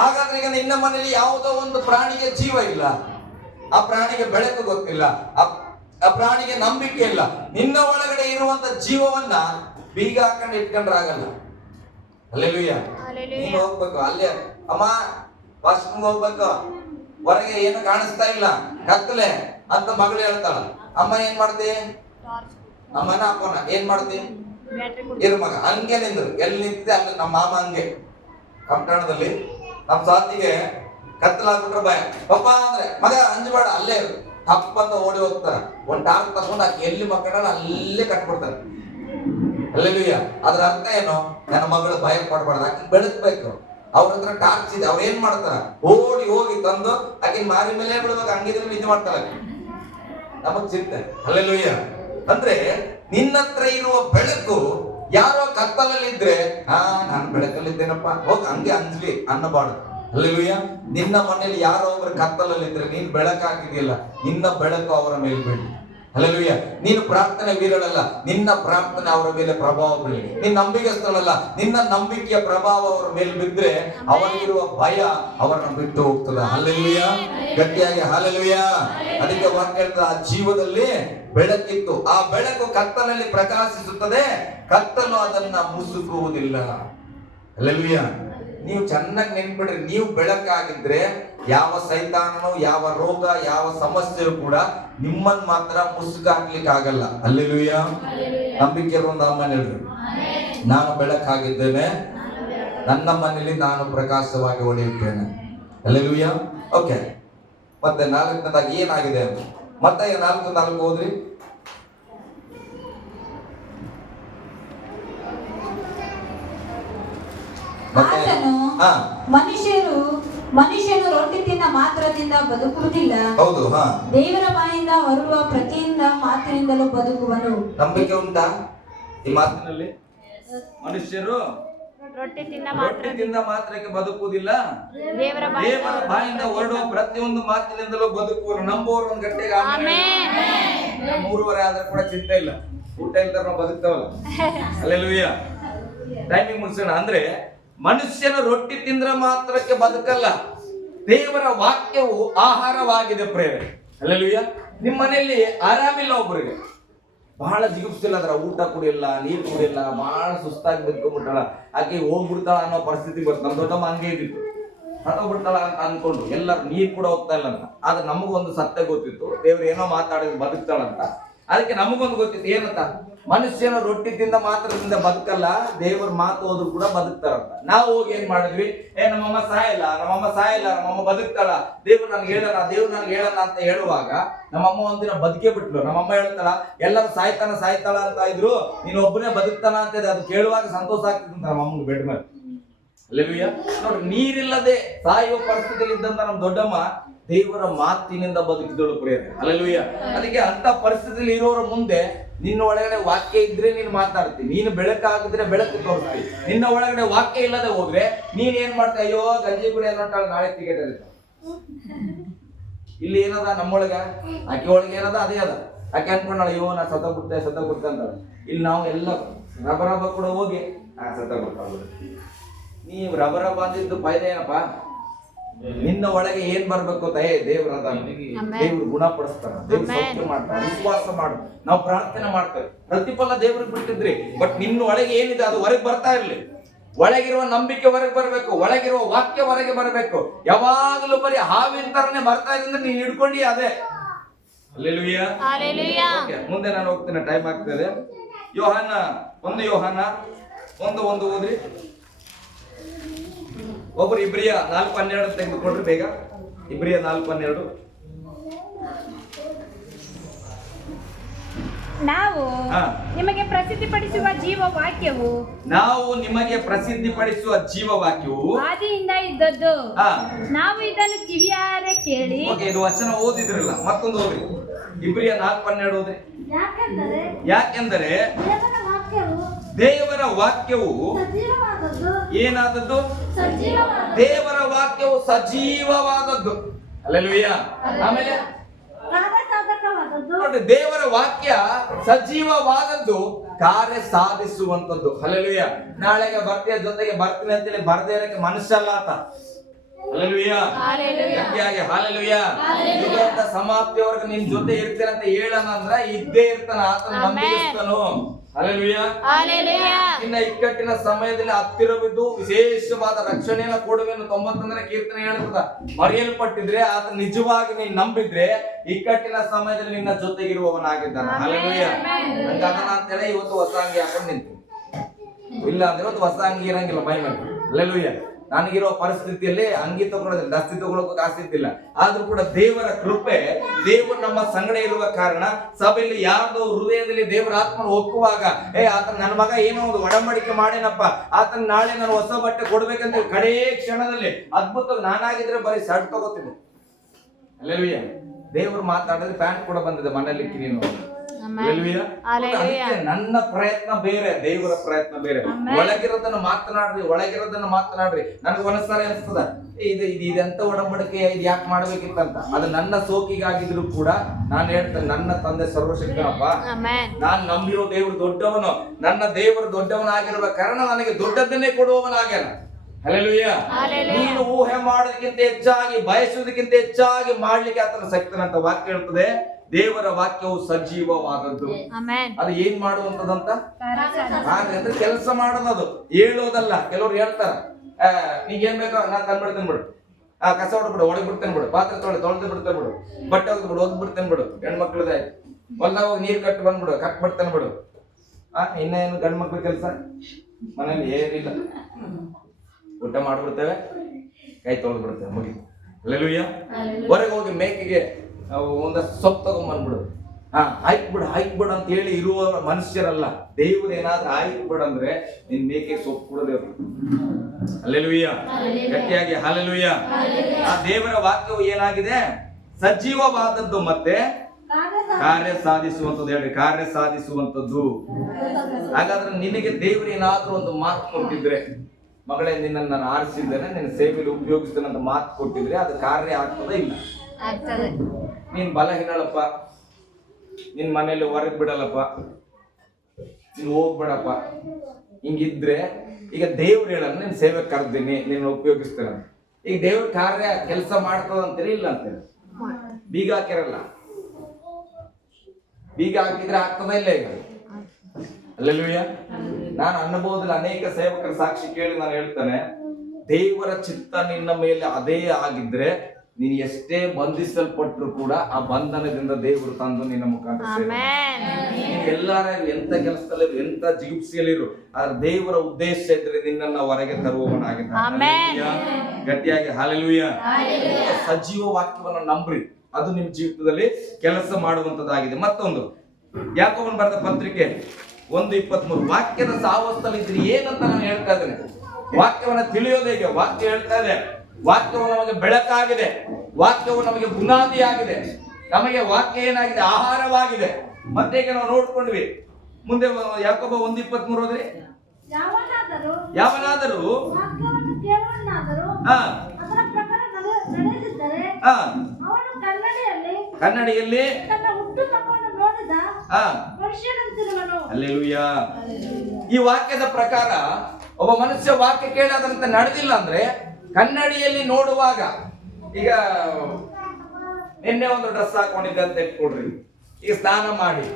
ಹಾಗಾದ್ರೆ ಈಗ ನಿನ್ನ ಮನೆಯಲ್ಲಿ ಯಾವುದೋ ಒಂದು ಪ್ರಾಣಿಗೆ ಜೀವ ಇಲ್ಲ, ಆ ಪ್ರಾಣಿಗೆ ಬೆಳಕು ಗೊತ್ತಿಲ್ಲ, ಆ ಪ್ರಾಣಿಗೆ ನಂಬಿಕೆ ಇಲ್ಲ. ನಿನ್ನ ಒಳಗಡೆ ಇರುವಂತ ಜೀವವನ್ನ ಬೀಗ ಹಾಕೊಂಡು ಇಟ್ಕೊಂಡ್ರೆ ಆಗಲ್ಲ. ಹಲ್ಲೆಲೂಯಾ. ನೀನು ಹೋಗ್ಬೇಕು ಅಲ್ಲೇ, ಅಮ್ಮ ವಾಶ್ರೂಮ್ ಹೋಗ್ಬೇಕು, ಹೊರಗೆ ಏನು ಕಾಣಿಸ್ತಾ ಇಲ್ಲ, ಕತ್ತಲೆ ಅಂತ ಮಗಳು ಹೇಳ್ತಾಳ. ಅಮ್ಮ ಏನ್ ಮಾಡ್ತಿ? ಅಮ್ಮನ ಅಪ್ಪನ ಏನ್ ಮಾಡ್ತಿ? ಇರು ಮಗ ಹಂಗೆ ನಿಂದ್ರು. ಎಲ್ಲಿ ನಿಂತಿದೆ ಅಲ್ಲಿ ನಮ್ಮ ಮಾಮ ಹಂಗೆ ಕಂಪ್ಟಾಣದಲ್ಲಿ ನಮ್ ಸಾತಿಗೆ ಕತ್ತಲಾಗ್ಬಿಟ್ರೆ ಭಯ. ಪಪ್ಪ ಅಂದ್ರೆ ಮಗ ಅಂಜಬೇಡ ಅಲ್ಲೇ ಇರು, ತಪ್ಪಂತ ಓಡಿ ಹೋಗ್ತಾರ. ಒಂದ್ ಟಾರ್ಕ್ ತಗೊಂಡು ಆಕೆ ಎಲ್ಲಿ ಮಕ್ಕಳ ಅಲ್ಲೇ ಕಟ್ಬಿಡ್ತಾರೆ. ಹಲ್ಲೆಲೂಯಾ. ಅದ್ರ ಅರ್ಥ ಏನು? ನನ್ನ ಮಗಳು ಭಯ ಪಡ್ಬಾರ್ದು, ಆಕೆ ಬೆಳಗ್ಬೇಕು. ಅವ್ರ ಹತ್ರ ಟಾರ್ಚ್ ಇದೆ, ಅವ್ರು ಏನ್ ಮಾಡ್ತಾರ? ಓಡಿ ಹೋಗಿ ತಂದು ಆಕೆ ಮಾರಿ ಮೇಲೆ ಬಿಡ್ಬೇಕು, ಹಂಗಿದ್ರೆ ನಿಜ ಮಾಡ್ತಾರ. ನಮಗ್ ಚಿಂತೆ. ಹಲ್ಲೆಲೂಯಾ. ಅಂದ್ರೆ ನಿನ್ನ ಹತ್ರ ಇರುವ ಬೆಳಕು ಯಾರೋ ಕತ್ತಲಲ್ಲಿದ್ರೆ ನಾನು ಬೆಳಕಲ್ಲಿದ್ದೇನಪ್ಪ ಹೋಗಿ ಹಂಗೆ ಅಂಜ್ಲಿ ಅನ್ನಬಾರ್ದು. ಹಲ್ಲೆಲೂಯಾ. ನಿನ್ನ ಮನೆಯಲ್ಲಿ ಯಾರೋ ಒಬ್ರು ಕತ್ತಲಲ್ಲಿದ್ರೆ ನೀನ್ ಬೆಳಕಾಗಿದೆಯಲ್ಲ, ನಿನ್ನ ಬೆಳಕು ಅವರ ಮೇಲೆ ಬೀಳಿ. ಹಲ್ಲೆಲೂಯಾ. ನೀನು ಪ್ರಾರ್ಥನೆ ವೀರಳಲ್ಲ, ನಿನ್ನ ಪ್ರಾರ್ಥನೆ ಅವರ ಮೇಲೆ ಪ್ರಭಾವ ಬೀಳಿ. ನೀನ್ ನಂಬಿಕೆಸ್ತಳಲ್ಲ, ನಿನ್ನ ನಂಬಿಕೆಯ ಪ್ರಭಾವ ಅವರ ಮೇಲೆ ಬಿದ್ರೆ ಅವರಿಗಿರುವ ಭಯ ಅವರನ್ನು ಬಿಟ್ಟು ಹೋಗ್ತದೆ. ಹಲ್ಲೆಲೂಯಾ. ಗಟ್ಟಿಯಾಗಿ ಹಲ್ಲೆಲೂಯಾ. ಅದಕ್ಕೆ ವಾಕ್ಯ ಹೇಳ್ತದೆ, ಆ ಜೀವದಲ್ಲಿ ಬೆಳಕಿತ್ತು, ಆ ಬೆಳಕು ಕತ್ತಲಲ್ಲಿ ಪ್ರಕಾಶಿಸುತ್ತದೆ, ಕತ್ತಲು ಅದನ್ನ ಮುಸುಕುವುದಿಲ್ಲ. ಹಲ್ಲೆಲೂಯಾ. ನೀವು ಚೆನ್ನಾಗಿ ನೆನ್ಪಿಡ್ರಿ, ನೀವು ಬೆಳಕಾಗಿದ್ರೆ ಯಾವ ಸೈತಾನನು, ಯಾವ ರೋಗ, ಯಾವ ಸಮಸ್ಯೆಯೂ ಕೂಡ ನಿಮ್ಮನ್ನ ಮಾತ್ರ ಮುಸುಕಾಗ್ಲಿಕ್ಕೆ ಆಗಲ್ಲ. ಹಲ್ಲೆಲೂಯಾ. ನಂಬಿಕೆ ಒಂದು ಅಮ್ಮನ ಹೇಳ್ರಿ, ನಾನು ಬೆಳಕಾಗಿದ್ದೇನೆ, ನನ್ನ ಮನೆಯಲ್ಲಿ ನಾನು ಪ್ರಕಾಶವಾಗಿ ಹೊಳೆಯುತ್ತೇನೆ. ಹಲ್ಲೆಲೂಯಾ. ಓಕೆ, ಮತ್ತೆ 4ನೇದಾಗಿ ಏನಾಗಿದೆ? ಮತ್ತೆ 4:4 ಹೋದ್ರಿ. ಆತನು ಮನುಷ್ಯನು ರೊಟ್ಟಿ ತಿಂದ ಮಾತ್ರದಿಂದ ಬದುಕುವುದಿಲ್ಲ, ಹೌದು, ದೇವರ ಬಾಯಿಂದ ಹೊರಡುವ ಪ್ರತಿಯೊಂದು ಮಾತಿನಿಂದಲೂ ಬದುಕುವನು. ನಂಬಿಕೆ ಉಂಟಾ ಈ ಮಾತಿನಲ್ಲಿ? ಮನುಷ್ಯರು ರೊಟ್ಟಿ ತಿಂದ ಮಾತ್ರಕ್ಕೆ ಬದುಕುವುದಿಲ್ಲ, ದೇವರ ಬಾಯಿಂದ ಹೊರಡುವ ಪ್ರತಿಯೊಂದು ಮಾತಿನಿಂದಲೂ ಬದುಕುವರು. ನಂಬುವವರು ಒಂದು ಗಂಟೆಗೆ 3:30 ಆದ್ರೆ ಕೂಡ ಚಿಂತೆ ಇಲ್ಲ, ಊಟ ಇಲ್ದಾರ ನಾವು ಬದುಕ್ತಾವಲ್ಲ. ಹಲ್ಲೆಲೂಯಾ. ಟೈಮಿಂಗ್ ಮುಗಿಸೋಣ. ಅಂದ್ರೆ ಮನುಷ್ಯನ ರೊಟ್ಟಿ ತಿಂದ್ರೆ ಮಾತ್ರಕ್ಕೆ ಬದುಕಲ್ಲ, ದೇವರ ವಾಕ್ಯವು ಆಹಾರವಾಗಿದೆ ಪ್ರೇರೆ. ಹಲ್ಲೆಲೂಯಾ. ನಿಮ್ಮ ಮನೆಯಲ್ಲಿ ಆರಾಮಿಲ್ಲ, ಒಬ್ಬರಿಗೆ ಬಹಳ ಜಿಗುಪ್ಸಿಲ್ಲ, ಅದ್ರ ಊಟ ಕುಡಿಯಲ್ಲ, ನೀರು ಕುಡಿಯಲ್ಲ, ಬಹಳ ಸುಸ್ತಾಗಿ ಬಿಟ್ಕೊಂಡ್ಬಿಟ್ಟಾಳ, ಆಕೆ ಹೋಗ್ಬಿಡ್ತಾಳ ಅನ್ನೋ ಪರಿಸ್ಥಿತಿ ಬರ್ತದೆ. ನಮ್ಮ ದೊಡ್ಡಮ್ಮ ಹಂಗೆ ಇದ್ದಿತ್ತು, ಸತ್ತೋಗ್ಬಿಡ್ತಾಳ ಅಂತ ಅನ್ಕೊಂಡು ಎಲ್ಲರೂ ನೀರು ಕೂಡ ಹೋಗ್ತಾ ಇಲ್ಲ ಅಂತ. ಆದ್ರೆ ನಮಗೊಂದು ಸತ್ಯ ಗೊತ್ತಿತ್ತು, ದೇವ್ರು ಏನೋ ಮಾತಾಡಿದ್ರು ಬದುಕ್ತಾಳಂತ. ಅದಕ್ಕೆ ನಮಗೊಂದು ಗೊತ್ತಿತ್ತು ಏನಂತ, ಮನುಷ್ಯನ ರೊಟ್ಟಿ ತಿಂದ ಮಾತ್ರದಿಂದ ಬದುಕಲ್ಲ, ದೇವ್ರ ಮಾತು ಹೋದ್ರು ಕೂಡ ಬದುಕ್ತಾರಂತ. ನಾವು ಹೋಗಿ ಏನ್ ಮಾಡಿದ್ವಿ, ನಮ್ಮಮ್ಮ ಸಾಯಲ್ಲ, ನಮ್ಮಮ್ಮ ಬದುಕ್ತಾಳ, ದೇವ್ರು ನನ್ಗೆ ಹೇಳಲ್ಲ ಅಂತ ಹೇಳುವಾಗ ನಮ್ಮಮ್ಮ ಒಂದಿನ ಬದುಕೇ ಬಿಟ್ಲು. ನಮ್ಮಮ್ಮ ಹೇಳ್ತಾಳ, ಎಲ್ಲರೂ ಸಾಯ್ತಾಳ ಅಂತ ಇದ್ರು, ನೀನು ಒಬ್ಬನೇ ಬದುಕ್ತಾನ ಅಂತ ಇದೆ. ಅದು ಕೇಳುವಾಗ ಸಂತೋಷ ಆಗ್ತಿತ್ತು ನಮ್ಮಮ್ಮಗೆ ಬೆಡ್ ಮೇಲೆ. ಹಲ್ಲೆಲೂಯಾ. ನೋಡ್ರಿ, ನೀರಿಲ್ಲದೆ ಸಾಯುವ ಪರಿಸ್ಥಿತಿಯಲ್ಲಿ ಇದ್ದಂತ ನಮ್ಮ ದೊಡ್ಡಮ್ಮ ದೇವರ ಮಾತಿನಿಂದ ಬದುಕಿದಳು ಪ್ರೇರೆ. ಹಲ್ಲೆಲೂಯಾ. ಅದಕ್ಕೆ ಅಂತ ಪರಿಸ್ಥಿತಿಯಲ್ಲಿ ಇರೋರ ಮುಂದೆ ನಿನ್ನ ಒಳಗಡೆ ವಾಕ್ಯ ಇದ್ರೆ ನೀನು ಮಾತಾಡ್ತೀನಿ, ನೀನು ಬೆಳಕಾಗಿದ್ರೆ ಬೆಳಕು ತೋರಿಸ್ತೀನಿ. ನಿನ್ನ ಒಳಗಡೆ ವಾಕ್ಯ ಇಲ್ಲದೆ ಹೋದ್ರೆ ನೀನ್ ಏನ್ ಮಾಡ್ತಾ, ಅಯ್ಯೋ ಗಂಜಿ ಗುಡಿ ಅನ್ನೋಟಾಳ, ನಾಳೆ ಟಿಕೆಟ್ ಇರುತ್ತೆ. ಇಲ್ಲಿ ಏನದ ನಮ್ಮೊಳಗ, ಆಕೆ ಒಳಗೆ ಏನದ ಅದೇ ಅದ. ಆಕೆ ಅನ್ಕೊಂಡಾಳ, ಅಯ್ಯೋ ನಾ ಸತ್ತೋಗ್ಬಿಡ್ತೆ ಅಂತಾಳೆ. ಇಲ್ಲಿ ನಾವು ಎಲ್ಲ ರಬ ಕೂಡ ಹೋಗಿ ಸತ್ತೋಗ್ಬಿಡ್ತಾವ. ನೀವು ರಬ ಅಂದಿದ್ದು ಫಾಯ್ದೆ ಏನಪ್ಪ? ನಿನ್ನ ಒಳಗೆ ಏನ್ ಬರ್ಬೇಕು ಅಂತ ದೇವ್ರ ದೇವ್ರು ಗುಣಪಡಿಸ್ತಾರ, ದೇವ್ರು ಸೌಖ್ಯ ಮಾಡ್ತಾರ. ವಿಶ್ವಾಸ ಮಾಡು, ನಾವು ಪ್ರಾರ್ಥನೆ ಮಾಡ್ತೇವೆ, ಪ್ರತಿಫಲ ದೇವ್ರಿಗೆ ಬಿಟ್ಟಿದ್ರಿ. ಬಟ್ ನಿನ್ನ ಒಳಗೆ ಏನಿದೆ ಅದು ಹೊರಗೆ ಬರ್ತಾ ಇರ್ಲಿ. ಒಳಗಿರುವ ನಂಬಿಕೆ ಹೊರಗೆ ಬರಬೇಕು, ಒಳಗಿರುವ ವಾಕ್ಯ ಹೊರಗೆ ಬರಬೇಕು. ಯಾವಾಗಲೂ ಬರೀ ಹಾವಿನ ತರನೇ ಬರ್ತಾ ಇದೆ ಅಂದ್ರೆ ನೀನ್ ಹಿಡ್ಕೊಂಡಿ ಅದೇ. ಹಲ್ಲೆಲೂಯಾ. ಓಕೆ, ಮುಂದೆ ನಾನು ಹೋಗ್ತೇನೆ, ಟೈಮ್ ಆಗ್ತದೆ. ಯೋಹಾನ 1 ಓದ್ರಿ. ಒಬ್ರು ಇಬ್ರಿಯ 4:12 ತೆಗೆದುಕೊಂಡ್ರೆ ಬೇಗ. ಇಬ್ರಿಯ 4:12. ನಾವು ನಿಮಗೆ ಪ್ರಸಿದ್ಧಿಪಡಿಸುವ ಜೀವವಾಕ್ಯವು ಆದಿಯಿಂದ ಇದ್ದದ್ದು. ನಾವು ಇದನ್ನು ಕಿವಿಯಾರೆ ಕೇಳಿ. ಇದು ವಚನ ಓದಿದ್ರಲ್ಲ, ಮತ್ತೊಂದು ಓದ್ರಿ. ಇಬ್ರಿಯ 4:12 ಓದ್ರಿ. ಯಾಕೆಂದರೆ ದೇವರ ವಾಕ್ಯವು ಏನಾದದ್ದು? ದೇವರ ವಾಕ್ಯವು ಸಜೀವವಾದದ್ದು. ಹಲ್ಲೆಲೂಯಾ. ಆಮೇಲೆ ನೋಡಿ, ದೇವರ ವಾಕ್ಯ ಸಜೀವವಾದದ್ದು, ಕಾರ್ಯ ಸಾಧಿಸುವಂತದ್ದು. ಹಲ್ಲೆಲೂಯಾ. ನಾಳೆಗೆ ಬರ್ತೀಯ, ಜೊತೆಗೆ ಬರ್ತೀನಿ ಅಂತೇಳಿ ಬರ್ದೇ ಇರಕ್ಕೆ ಮನುಷ್ಯ ಅಲ್ಲ ಆತ. ಹಲ್ಲೆಲೂಯಾ. ಹಲ್ಲೆಲೂಯಾ. ಯುಗದ ಸಮಾಪ್ತಿಯವರೆಗೆ ನಿನ್ ಜೊತೆ ಇರ್ತೇನೆ ಅಂತ ಹೇಳಣ ಅಂದ್ರ ಇದ್ದೇ ಇರ್ತಾನ, ಆತನ ನಂಬಿಸ್ತನು. ಹಲ್ಲೆಲೂಯಾ. ಇನ್ನ ಇಕ್ಕಟ್ಟಿನ ಸಮಯದಲ್ಲಿ ಹತ್ತಿರವಿದ್ದು ವಿಶೇಷವಾದ ರಕ್ಷಣೆಯನ್ನು ಕೊಡುವೆನು 91ನೇ ಕೀರ್ತನೆ ಹೇಳ್ತದ. ಮರೆಯಲ್ಪಟ್ಟಿದ್ರೆ ಆತ ನಿಜವಾಗಿ ನೀನ್ ನಂಬಿದ್ರೆ ಇಕ್ಕಟ್ಟಿನ ಸಮಯದಲ್ಲಿ ನಿನ್ನ ಜೊತೆಗಿರುವವನಾಗಿದ್ದಾನೆ. ಹಲ್ಲೆಲೂಯಾ. ಹಂಗ ಅದನ್ನ ಅಂತೇಳಿ ಇವತ್ತು ಹೊಸ ಅಂಗಿ ಹಾಕೊಂಡು ನಿಂತು, ಇಲ್ಲ ಅಂದ್ರೆ ಇವತ್ತು ಹೊಸ ಅಂಗಿ ಇರಂಗಿಲ್ಲ ಮೈ ಮೇಲೆ. ಹಲ್ಲೆಲೂಯಾ. ನನಗಿರೋ ಪರಿಸ್ಥಿತಿಯಲ್ಲಿ ಅಂಗಿ ತಗೊಳ್ಳೋದಿಲ್ಲ, ದಸ್ತಿ ತಗೊಳ್ಳೋಕೆ ಕಾಸು ಇದ್ದಿಲ್ಲ. ಆದ್ರೂ ಕೂಡ ದೇವರ ಕೃಪೆ, ದೇವರು ನಮ್ಮ ಸಂಗಡ ಇರುವ ಕಾರಣ ಸಭೆಯಲ್ಲಿ ಯಾರ್ದೋ ಹೃದಯದಲ್ಲಿ ದೇವರ ಆತ್ಮನ ಒಕ್ಕುವಾಗ, ಆತನ ನನ್ನ ಮಗ ಏನೋ ಒಂದು ಒಡಂಬಡಿಕೆ ಮಾಡೇನಪ್ಪ, ಆತನ ನಾಳೆ ನಾನು ಹೊಸ ಬಟ್ಟೆ ಕೊಡ್ಬೇಕಂತ ಕಡೇ ಕ್ಷಣದಲ್ಲಿ ಅದ್ಭುತ. ನಾನಾಗಿದ್ರೆ ಬರೀ ಶರ್ಟ್ ತಗೋತಿದ್ದೆ. ಹಲ್ಲೆಲೂಯಾ. ದೇವರು ಮಾತಾಡಿದ್ರೆ ಪ್ಯಾಂಟ್ ಕೂಡ ಬಂದಿದೆ ಮನೇಲಿ ನೀನು. ನನ್ನ ಪ್ರಯತ್ನ ಬೇರೆ, ದೇವರ ಪ್ರಯತ್ನ ಬೇರೆ. ಒಳಗಿರೋದನ್ನ ಮಾತನಾಡ್ರಿ. ನನಗೆ ಒಂದ್ಸಾರಿ ಅನ್ಸ್ತದ, ಇದೆಂತ ಒಡಂಬಡಿಕೆ, ಇದು ಯಾಕೆ ಮಾಡ್ಬೇಕಿತ್ತಂತ. ಅದು ನನ್ನ ಸೋಕಿಗಾಗಿದ್ರು ಕೂಡ ನಾನು ಹೇಳ್ತೇನೆ, ನನ್ನ ತಂದೆ ಸರ್ವಶಕ್ತನಪ್ಪ, ನಾನ್ ನಂಬಿರೋ ದೇವರು ದೊಡ್ಡವನು. ನನ್ನ ದೇವರು ದೊಡ್ಡವನಾಗಿರುವ ಕಾರಣ ನನಗೆ ದೊಡ್ಡದನ್ನೇ ಕೊಡುವವನಾಗ್ಯಾನ. ಹಲ್ಲೆಲೂಯಾ. ನೀನು ಊಹೆ ಮಾಡೋದಕ್ಕಿಂತ ಹೆಚ್ಚಾಗಿ, ಬಯಸುವುದಕ್ಕಿಂತ ಹೆಚ್ಚಾಗಿ ಮಾಡ್ಲಿಕ್ಕೆ ಆತನ ಶಕ್ತನಂತ ವಾಕ್ಯ ಹೇಳ್ತದೆ. ದೇವರ ವಾಕ್ಯವು ಸಜೀವವಾದದ್ದು. ಅದು ಏನ್ ಮಾಡುವಂತದಂತ ಅಂದ್ರೆ ಕೆಲಸ ಮಾಡೋದದು, ಹೇಳೋದಲ್ಲ. ಕೆಲವ್ರು ಹೇಳ್ತಾರ, ನೀಗೇನ್ ಬೇಕೋ ನಾ ತಂದ್ಬಿಡ್ತೇನೆ ಬಿಡು, ಕಸ ಹೊಡ್ಬಿಡು, ಒಳಗ್ ಬಿಡ್ತೇನೆ ಬಿಡು, ಪಾತ್ರೆ ತೊಳೆದು ಬಿಡ್ತೇನೆ ಬಿಡು, ಬಟ್ಟೆ ಒಗ್ದು ಬಿಡ್ತೇನೆ ಬಿಡು, ಹೆಣ್ಮಕ್ಳದಾಯ್ತು, ಹೊಲ್ದಾಗ ಹೋಗಿ ನೀರ್ ಕಟ್ಟಿ ಬಂದ್ಬಿಡು, ಕಟ್ ಬಿಡ್ತೇನೆ ಬಿಡು. ಇನ್ನೇನು ಗಂಡ್ ಮಕ್ಳ ಕೆಲಸ ಮನೇಲಿ ಏನಿಲ್ಲ, ಊಟ ಮಾಡ್ಬಿಡ್ತೇವೆ, ಕೈ ತೊಳೆದು ಬಿಡ್ತೇವೆ, ಮುಗಿ. ಹಲ್ಲೆಲೂಯಾ. ಹೊರಗೆ ಹೋಗಿ ಮೇಕೆಗೆ ಒಂದಷ್ಟು ಸೊಪ್ಪು ತಗೊಂಡ್ಬಂದ್ಬಿಡು, ಹಾಕ್ಬಿಡು ಅಂತ ಹೇಳಿ ಇರುವ ಮನುಷ್ಯರಲ್ಲ. ದೇವ್ರು ಏನಾದ್ರೂ ಹಾಕ್ಬಿಡು ಅಂದ್ರೆ ನಿನ್ ಮೇಕೆ ಸೊಪ್ಪು ಕೊಡದೇವ್ರು. ಹಲ್ಲೆಲೂಯಾ. ಗಟ್ಟಿಯಾಗಿ ಹಲ್ಲೆಲೂಯಾ. ಆ ದೇವರ ವಾಕ್ಯವು ಏನಾಗಿದೆ? ಸಜೀವವಾದದ್ದು ಮತ್ತೆ ಕಾರ್ಯ ಸಾಧಿಸುವಂತದ್ದು. ಹೇಳಿ, ಕಾರ್ಯ ಸಾಧಿಸುವಂತದ್ದು. ಹಾಗಾದ್ರೆ ನಿನಗೆ ದೇವ್ರು ಏನಾದ್ರೂ ಒಂದು ಮಾತು ಕೊಟ್ಟಿದ್ರೆ, ಮಗಳೇ ನಿನ್ನ ನಾನು ಆರಿಸಿದ್ದೇನೆ, ನಿನ್ನ ಸೇವೆಯಲ್ಲಿ ಉಪಯೋಗಿಸ್ತೇನೆ ಅಂತ ಮಾತು ಕೊಟ್ಟಿದ್ರೆ ಅದು ಕಾರ್ಯ ಆಗ್ತದ? ಇಲ್ಲ. ನೀನ್ ಬಲಹೀನಳಪ್ಪ, ನಿನ್ ಮನೇಲಿ ಹೊರಗ್ ಬಿಡಲ್ಲಪ್ಪ, ನೀನ್ ಹೋಗ್ಬೇಡಪ್ಪ, ಹಿಂಗಿದ್ರೆ ಈಗ ದೇವ್ರು ಹೇಳಲ್ಲ ನಿನ್ ಸೇವೆ ಕರ್ದೀನಿ, ನೀನ್ ಉಪಯೋಗಿಸ್ತೇನೆ. ಈಗ ದೇವ್ರ ಕಾರ್ಯ ಕೆಲಸ ಮಾಡ್ತದ ಅಂತೀರಿ? ಇಲ್ಲ ಅಂತೀರಿ. ಬೀಗ ಹಾಕಿರಲ್ಲ, ಬೀಗ ಹಾಕಿದ್ರೆ ಆಗ್ತದ? ಇಲ್ಲ. ಈಗ ಹಲ್ಲೆಲೂಯಾ. ನಾನು ಅನುಭವದಲ್ಲಿ ಅನೇಕ ಸೇವಕರ ಸಾಕ್ಷಿ ಕೇಳಿ ನಾನು ಹೇಳ್ತೇನೆ, ದೇವರ ಚಿತ್ತ ನಿನ್ನ ಮೇಲೆ ಅದೇ ಆಗಿದ್ರೆ ನೀನು ಎಷ್ಟೇ ಬಂಧಿಸಲ್ಪಟ್ಟರು ಕೂಡ ಆ ಬಂಧನದಿಂದ ದೇವರು ತಂದು ನಿನ್ನ ಮುಖಾಂತರ ಎಲ್ಲಾರ ಎಂತ ಕೆಲಸದಲ್ಲಿ ಎಂತ ಜಿಗುಪ್ಸಿಯಲ್ಲಿರು, ಆದ್ರೆ ದೇವರ ಉದ್ದೇಶ ಇದ್ರೆ ನಿನ್ನನ್ನ ಹೊರಗೆ ತರುವವನಾಗಿದ್ದಾನೆ. ಗಟ್ಟಿಯಾಗಿ ಹಲ್ಲೆಲೂಯಾ. ಸಜೀವ ವಾಕ್ಯವನ್ನು ನಂಬ್ರಿ, ಅದು ನಿಮ್ ಜೀವಿತದಲ್ಲಿ ಕೆಲಸ ಮಾಡುವಂತದ್ದಾಗಿದೆ. ಮತ್ತೊಂದು ಯಾಕೋಬನ ಬರೆದ ಪತ್ರಿಕೆ 1:23, ವಾಕ್ಯದ ಸಾವಸ್ಥಲ್ಲಿ ಇದ್ರಿ ಏನಂತ ನಾನು ಹೇಳ್ತಾ ಇದ್ದೇನೆ. ವಾಕ್ಯವನ್ನ ತಿಳಿಯೋದು ಹೇಗೆ? ವಾಕ್ಯ ಹೇಳ್ತಾ ಇದೆ, ವಾಕ್ಯವು ನಮಗೆ ಬೆಳಕಾಗಿದೆ, ವಾಕ್ಯವು ನಮಗೆ ಬುನಾದಿಯಾಗಿದೆ, ನಮಗೆ ವಾಕ್ಯ ಏನಾಗಿದೆ? ಆಹಾರವಾಗಿದೆ. ಮತ್ತೆ ಈಗ ನಾವು ನೋಡ್ಕೊಂಡ್ವಿ. ಮುಂದೆ ಯಾಕೋಬ 1:23 ಹೋದ್ರಿ. ಯಾವನಾದರೂ ಕನ್ನಡಿಯಲ್ಲಿ ಹಲ್ಲೆಲೂಯಾ. ಈ ವಾಕ್ಯದ ಪ್ರಕಾರ ಒಬ್ಬ ಮನುಷ್ಯ ವಾಕ್ಯ ಕೇಳಾದಂತೆ ನಡೆದಿಲ್ಲ ಅಂದ್ರೆ ಕನ್ನಡಿಯಲ್ಲಿ ನೋಡುವಾಗ ಈಗ ನಿನ್ನೆ ಒಂದು ಡ್ರೆಸ್ ಹಾಕೊಂಡಿದ್ದೆ ಅಂತ ಇಟ್ಕೊಡ್ರಿ, ಈಗ ಸ್ನಾನ ಮಾಡಿ